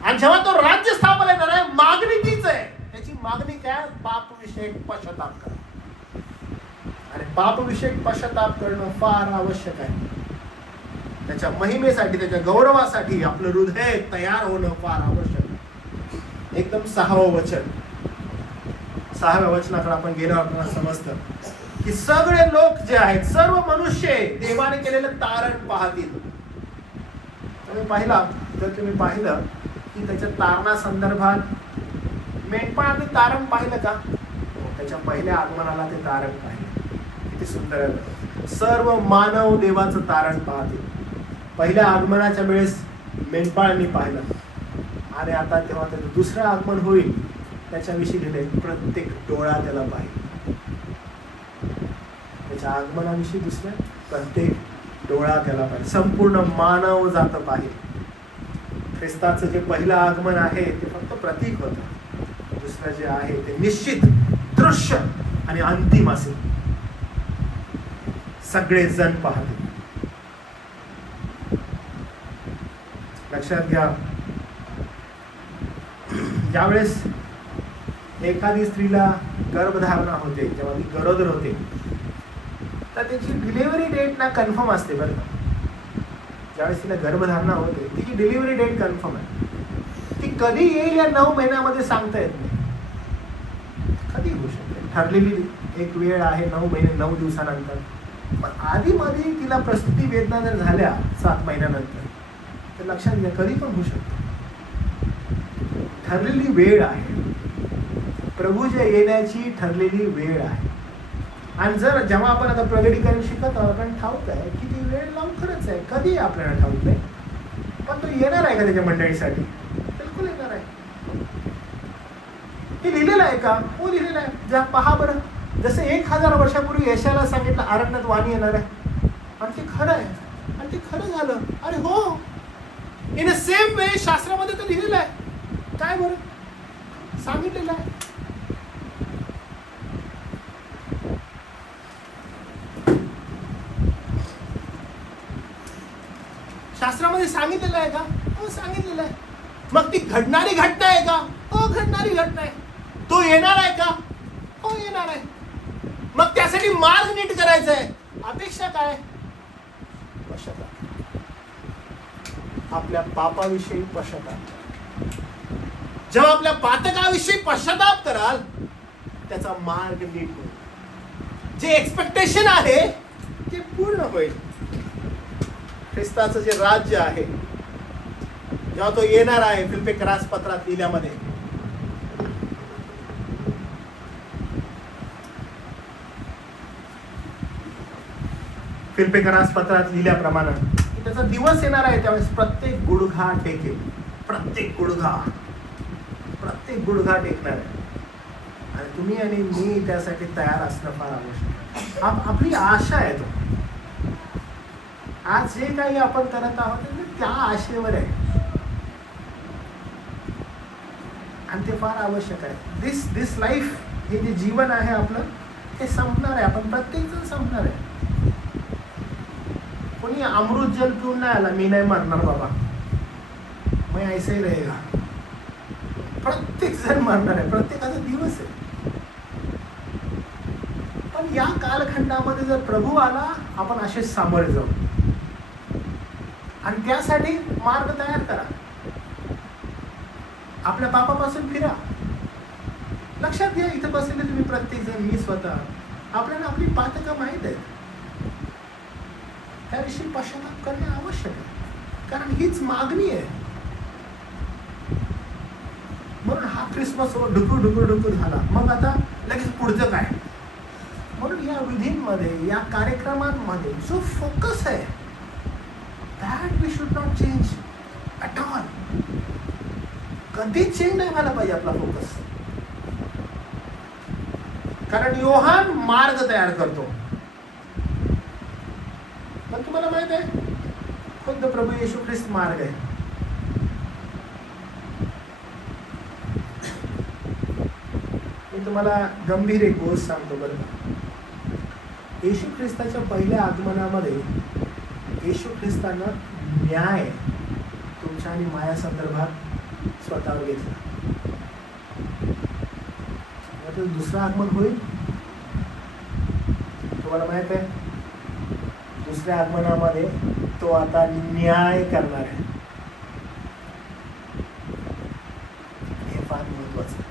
आणि जेव्हा तो राज्य स्थापना येणार आहे, मागणी तीच आहे. त्याची मागणी काय? पापविषयक पश्चाताप करा. आणि पापविषयक पश्चाताप करणं फार आवश्यक आहे. त्याच्या महिमेसाठी, त्याच्या गौरवासाठी आपलं हृदय तयार होणं फार आवश्यक आहे. एकदम 6वं वचन, 6व्या वचनाकडे आपण गेल्यावर आपल्याला समजतं की सगळे लोक जे आहेत, सर्व मनुष्य देवाने केलेलं तारण पाहतील. तुम्ही पाहिलं की त्याच्या तारणा संदर्भात मेंढपाळाने तारण पाहिलं का? त्याच्या पहिल्या आगमनाला ते तारण पाहिलं. किती सुंदर आहे. सर्व मानव देवाचं तारण पाहतील. पहिल्या आगमनाच्या वेळेस मेंढपाळांनी पाहिलं आणि आता तेव्हा त्याचं दुसरं आगमन होईल त्याच्याविषयी लिहिले, प्रत्येक डोळा त्याला पाहिजे. त्याच्या आगमनाविषयी दुसऱ्या प्रत्येक डोळा त्याला पाहिजे. संपूर्ण मानव जात पाहिजे. ख्रिस्ताचं जे पहिलं आगमन आहे ते फक्त प्रतीक होतं. दुसरं जे आहे ते निश्चित, दृश्य आणि अंतिम असेल. सगळे जण पाहतील. लक्षात घ्या, ज्यावेळेस एखादी स्त्रीला गर्भधारणा होते, जेव्हा ती गरोदर होते, तर त्याची डिलिव्हरी डेट ना कन्फर्म असते. बरं का, ज्यावेळेस तिला गर्भधारणा होते तिची डिलिव्हरी डेट कन्फर्म आहे. ती कधी येईल या 9 महिन्यामध्ये सांगता येत नाही. कधी होऊ शकते, ठरलेली एक वेळ आहे, 9 महिने 9 दिवसानंतर. पण आधी मध्ये तिला प्रसूती वेदना जर झाल्या 7 महिन्यानंतर, तर लक्षात घ्या कधी पण होऊ शकते. ठरलेली वेळ आहे. प्रभूच्या येण्याची ठरलेली वेळ आहे. आणि जेव्हा आपण आता प्रगटीकरण शिकत आहोत, आपण ठाऊक आहे की ती वेळ लवकरच आहे. कधी आपल्याला ठाऊक नाही, पण तो येणार आहे का त्याच्या मंडळीसाठी? बिलकुल येणार आहे. हे लिहिलेलं आहे का? हो लिहिलेलं आहे. ज्या पहा बरं, जसं 1000 वर्षापूर्वी यशाला सांगितलं अरण्यात वाणी येणार आहे, आणि ते खरं आहे, आणि ते खरं झालं. अरे हो, इन अ सेम वे शास्त्रामध्ये तर लिहिलेलं आहे. काय बरं सांगितलेलं आहे? शास्त्रामध्ये सांगितलेलं आहे का? हो सांगितलेलं आहे. मग ती घडणारी घटना आहे का? हो घडणारी घटना आहे. तो येणार आहे का? हो येणार आहे. मग त्यासाठी मार्ग नीट करायचा आहे. अपेक्षा काय? पश्चाताप. आपल्या पापाविषयी पश्चाताप. जेव्हा आपल्या पातकाविषयी पश्चाताप कराल, त्याचा मार्ग नीट होईल. जे एक्सपेक्टेशन आहे ते पूर्ण होईल. ख्रिस्ताचं जे राज्य आहे, जेव्हा तो येणार आहे, फिलिप्पियरास पत्रात लिहिल्यामध्ये फिलिप्पियरास पत्रात लिहिल्याप्रमाणे की त्याचा दिवस येणार आहे, त्यावेळेस प्रत्येक गुडघा टेकेल. प्रत्येक गुडघा टेकणार आहे. आणि तुम्ही आणि मी त्यासाठी तयार असणं फार आवश्यक आहे. आपली आशा आहे. तो आज जे काही आपण करत आहोत त्या आशेवर आहे, आणि ते फार आवश्यक आहे. दिस लाईफ, हे जे जीवन आहे आपलं, हे संपणार आहे. आपण प्रत्येक जण संपणार आहे. कोणी अमृत जल पिऊन नाही आला मी नाही मरणार बाबा, मैं ऐसे ही रहेगा. प्रत्येक जण मरणार आहे. प्रत्येकाचा दिवस आहे. पण या कालखंडामध्ये जर प्रभू आला आपण असेच सामोरे जाऊ. आणि त्यासाठी मार्ग तयार करा. आपल्या पापापासून फिरा. लक्षात घ्या, इथं बसलेले तुम्ही प्रत्येक जण, मी स्वतः, आपल्याला आपली पातकं माहीत आहे. त्याविषयी पश्चाताप करणे आवश्यक आहे, कारण हीच मागणी आहे. म्हणून हा क्रिसमस ढुकूर झाला. मग आता लगेच पुढचं काय? म्हणून या विधींमध्ये, या कार्यक्रमांमध्ये जो फोकस आहे, that we should not change at all. कधीच चेंज नाही व्हायला पाहिजे आपला फोकस. कारण योहान मार्ग तयार करतो. पण तुम्हाला माहित आहे, खुद्द प्रभू येशू ख्रिस्त मार्ग आहे. मी तुम्हाला गंभीर एक गोष्ट सांगतो बरं का. येशू ख्रिस्ताच्या पहिल्या आगमनामध्ये येशू ख्रिस्तानं न्याय तुमच्या आणि माझ्या संदर्भात स्वतःवर घेतला. आता दुसरं आगमन होईल, तुम्हाला माहित आहे, दुसऱ्या आगमनामध्ये तो आता न्याय करणार आहे. हे फार महत्वाचं आहे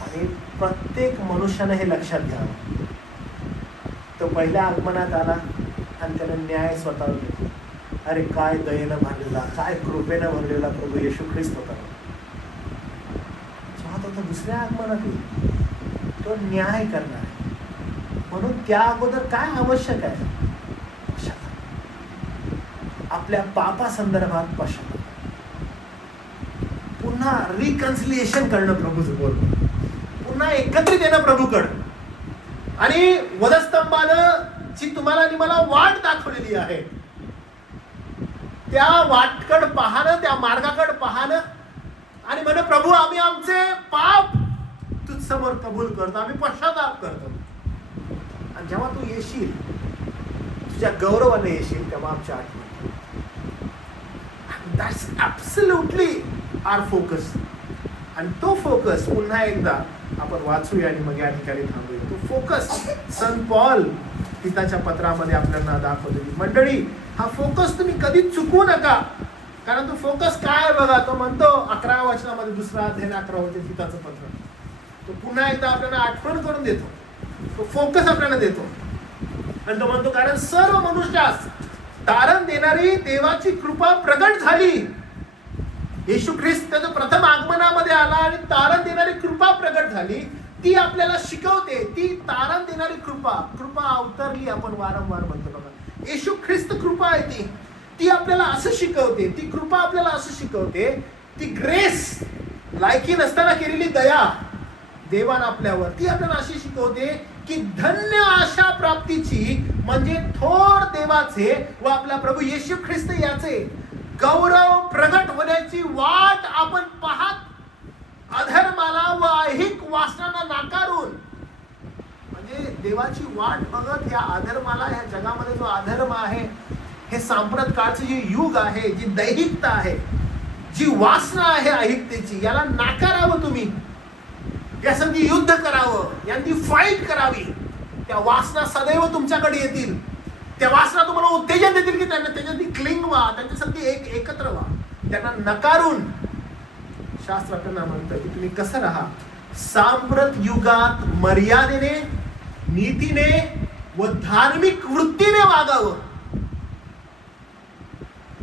आणि प्रत्येक मनुष्यानं हे लक्षात घ्यावं. तो पहिल्या आगमनात आला आणि त्यानं न्याय स्वतःवर घेतला. अरे काय दयेनं भरलेला, काय कृपेनं भरलेला प्रभू येशू ख्रिस्त होता. तो दुसऱ्या आगमनात येईल, तो न्याय करणार आहे. म्हणून त्या अगोदर काय आवश्यक आहे? पश्चाताप. आपल्या पापा संदर्भात पश्चाताप, पुन्हा रिकन्सिलिएशन करणं प्रभूचं बोलणं, पुन्हा एकत्रित येणं प्रभूकडं. आणि वधस्तंभानं जी तुम्हाला आणि मला वाट दाखवलेली आहे, त्या वाटकड पाहणं, त्या मार्गाकड पाहणं आणि म्हणे प्रभू आम्ही आमचे पाप तुझ समोर कबूल करतो, आम्ही पश्चाताप करतो. आणि जेव्हा तू येशील, तुझ्या गौरवाने येशील, तेव्हा आमच्या आठवण. That's absolutely our focus. आणि तो फोकस पुन्हा एकदा आपण वाचूया आणि मग या ठिकाणी थांबूया. तो फोकस संत पॉल पिताच्या पत्रामध्ये आपल्याला दाखवलेली. मंडळी, हा फोकस तुम्ही कधीच चुकवू नका. कारण तो फोकस काय बघा, तो म्हणतो 11व्या वचनामध्ये, दुसरा अध्याय 11 होते पिताचं पत्र, तो पुन्हा एकदा आपल्याला आठवण करून देतो. तो फोकस आपल्याला देतो आणि तो म्हणतो कारण सर्व मनुष्यास तारण देणारी देवाची कृपा प्रगट झाली. येशू ख्रिस्त त्याचं प्रथम आगमनामध्ये आला आणि तारण देणारी कृपा प्रगट झाली. ती आपल्याला शिकवते. ती तारण देणारी कृपा अवतरली. आपण वारंवार म्हणतो बघा, येशू ख्रिस्त कृपा आहे. ती आपल्याला असं शिकवते, ती कृपा आपल्याला असं शिकवते, ती ग्रेस, लायकी नसताना केलेली दया देवान आपल्यावर, ती आपल्याला अशी शिकवते की धन्य आशा प्राप्तीची, म्हणजे थोर देवाचे व आपला प्रभू येशू ख्रिस्त याचे गौरव प्रगट होण्याची वाट आपण पाहत अधर्माला व ऐहिक वासनांना नाकारून, म्हणजे देवाची वाट बघत ह्या अधर्माला, ह्या जगामध्ये जो अधर्म आहे, हे सांप्रत काळचं जे युग आहे, जी दैहिकता आहे, जी वासना आहे ऐहिकतेची, याला नाकारावं तुम्ही. यासाठी युद्ध करावं, यांनी फाईट करावी. त्या वासना सदैव तुमच्याकडे येतील. त्या वासना तुम्हाला उत्तेजन देतील की त्यांना त्याच्यासाठी क्लिंग व्हा, त्यांच्यासाठी एकत्र व्हा. त्यांना नकारून शास्त्र आपल्याला म्हणतं की तुम्ही कसं राहा, सांप्रत युगात मर्यादेने, नीतीने व धार्मिक वृत्तीने वागावं.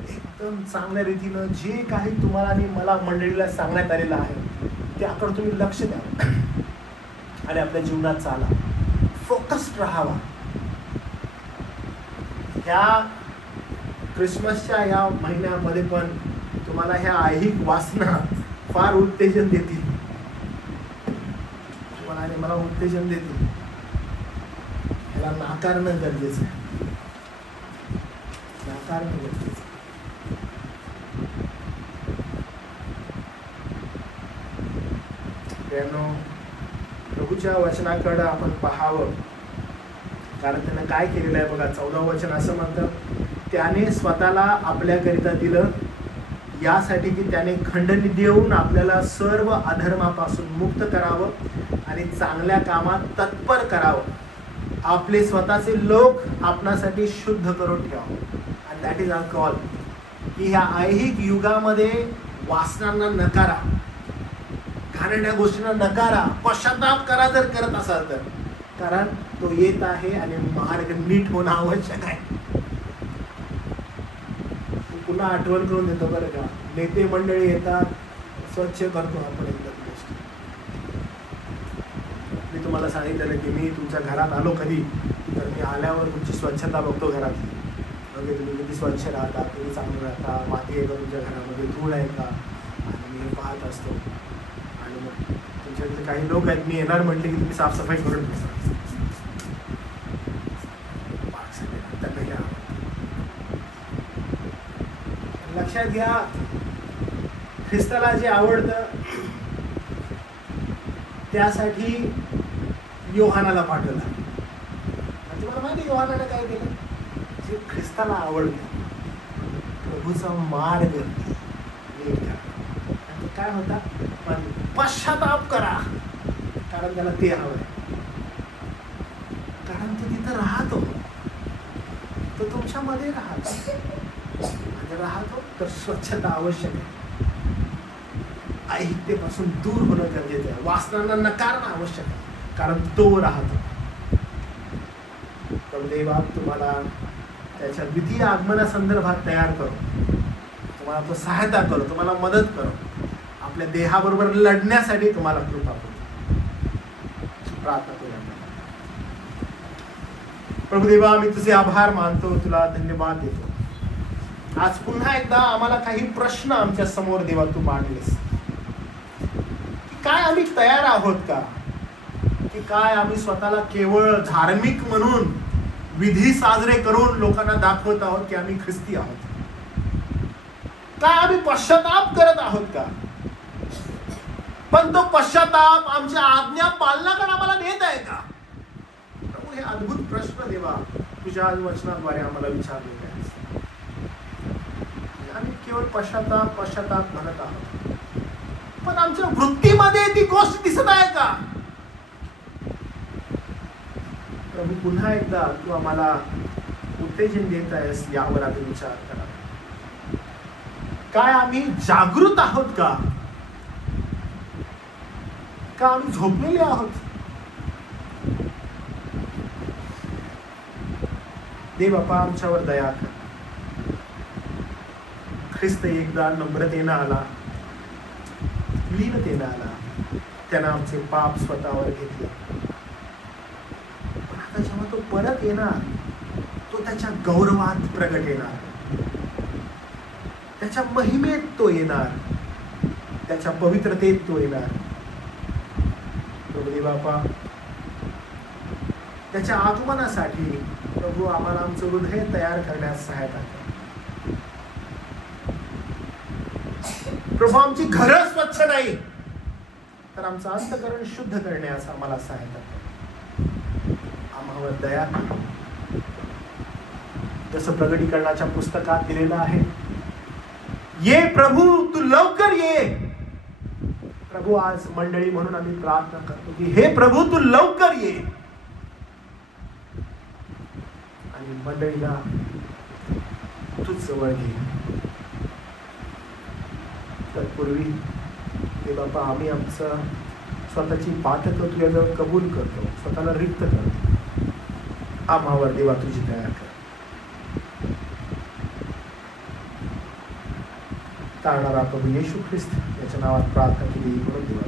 एकदम चांगल्या रीतीनं जे काही तुम्हाला आणि मला मंडळीला सांगण्यात आलेलं आहे त्याकडे तुम्ही लक्ष द्या आणि आपल्या जीवनात चाला, फोकस्ड राहावा. ह्या क्रिसमसच्या या महिन्यामध्ये पण तुम्हाला ह्या ऐहिक वासना फार उत्तेजन देतील, तुम्हाला आणि मला उत्तेजन देतील. ह्याला नाकारणं गरजेचं आहे, नाकारणं गरजेचं. प्रभूच्या प्रभूच्या वचनाकडे आपण पाहावं, कारण त्यानं काय केलेलं आहे बघा. 14 वचन असं म्हणतं, त्याने स्वतःला आपल्याकरिता दिलं यासाठी की त्याने खंडणी देऊन आपल्याला सर्व अधर्मापासून मुक्त करावं आणि चांगल्या कामात तत्पर करावं, आपले स्वतःचे लोक आपणासाठी शुद्ध करून ठेवावं. आणि दॅट इज आवर कॉल, की ह्या ऐहिक युगामध्ये वासनांना नकारा, घाणेरड्या गोष्टींना नकारा, पश्चाताप करा जर करत असाल तर, कारण तो येत आहे आणि मार्ग नीट होणं आवश्यक आहे. पुन्हा आठवण करून देतो बरं का, नेते मंडळी येतात, स्वच्छ करतो आपण एकदम गोष्टी. मी तुम्हाला सांगितलेलं की मी तुमच्या घरात आलो कधी तर मी आल्यावर तुमची स्वच्छता बघतो घरातली. म्हणजे तुम्ही किती स्वच्छ राहता, किती चांगलं राहता, माती आहे का तुमच्या घरामध्ये, धूळ आहे का, आणि मी हे पाहत असतो. आणि मग तुमच्याकडे काही लोक आहेत, मी येणार म्हटले की तुम्ही साफसफाई करून ठेवा. लक्षात घ्या, ख्रिस्ताला जे आवडतं त्यासाठी योहानाला पाठवलं. तुम्हाला माहिती योहानाने काय केलं? जे ख्रिस्ताला आवडतं, प्रभूचा मार्ग नीट करा. आणि काय होता? पण पश्चाताप करा, कारण त्याला ते हवंय. कारण तो तिथं राहतो, तो तुमच्यामध्ये राहतो. राहतो तर स्वच्छता आवश्यक आहे. ऐहिकतेपासून दूर होणं गरजेचं आहे. वासनांना नकारणं आवश्यक आहे, कारण तो राहतो. पण देवा तुम्हाला त्याच्या द्वितीय आगमनासंदर्भात तयार करो, तुम्हाला तो सहायता करो, तुम्हाला मदत करो, आपल्या देहाबरोबर लढण्यासाठी तुम्हाला कृपा करो. प्रार्थना करूया. प्रभुदेवा, मी तुझे आभार मानतो, तुला धन्यवाद देतो. आज पुन्हा एकदा आम्हाला काही प्रश्न आमच्या समोर देवा तू मांडलेस. काय आम्ही तयार आहोत का? की काय आम्ही स्वतःला केवळ धार्मिक म्हणून विधी साजरे करून लोकांना दाखवत आहोत की आम्ही ख्रिस्ती आहोत? काय आम्ही पश्चाताप करत आहोत का? पण तो पश्चाताप आमच्या आज्ञा पालनाकडे आम्हाला नेत आहे का? प्रभू, हे अद्भुत प्रश्न देवा तुझ्या वचनाद्वारे आम्हाला विचारले आहे. आम्ही केवळ पश्चाताप म्हणत आहोत, पण आमच्या वृत्तीमध्ये ती गोष्ट दिसत आहे का? प्रभू, पुन्हा एकदा तू आम्हाला उत्तेजन देत आहेस, यावर आम्ही विचार करा. काय आम्ही जागृत आहोत का आम्ही झोपलेले आहोत? देव बापा, आमच्यावर दया कर. ख्रिस्त एकदा नम्रतेनं आला, लीनतेनं आला, त्यानं आमचे पाप स्वतःवर घेतले. पण आता जेव्हा तो परत येणार, तो त्याच्या गौरवात प्रगट येणार, त्याच्या महिमेत तो येणार, त्याच्या पवित्रतेत तो येणार. प्रभू बापा, त्याच्या आगमनासाठी प्रभू आम्हाला आमचं हृदय तयार करण्यास सहायता कर. प्रभू, आमची घरं स्वच्छ नाही तर आमचं अंतःकरण शुद्ध करण्यास आम्हाला सहायता कर. आम्हावर दया कर. जसं प्रगटीकरणाच्या पुस्तकात दिलेलं आहे, ये प्रभू तू लवकर ये. प्रभू, आज मंडळी म्हणून आम्ही प्रार्थना करतो की हे प्रभू तू लवकर ये. आणि मंडळीला तूच जवळ घे. तत्पूर्वी हे बाबा, आम्ही आमचं स्वतःची पातक तुझ्याजवळ कबूल करतो, स्वतःला रिक्त करतो. आम्हावर देवा तुझी दया कर. तारणारा प्रभू येशू ख्रिस्त याच्या नावात प्रार्थना केली म्हणून देवा.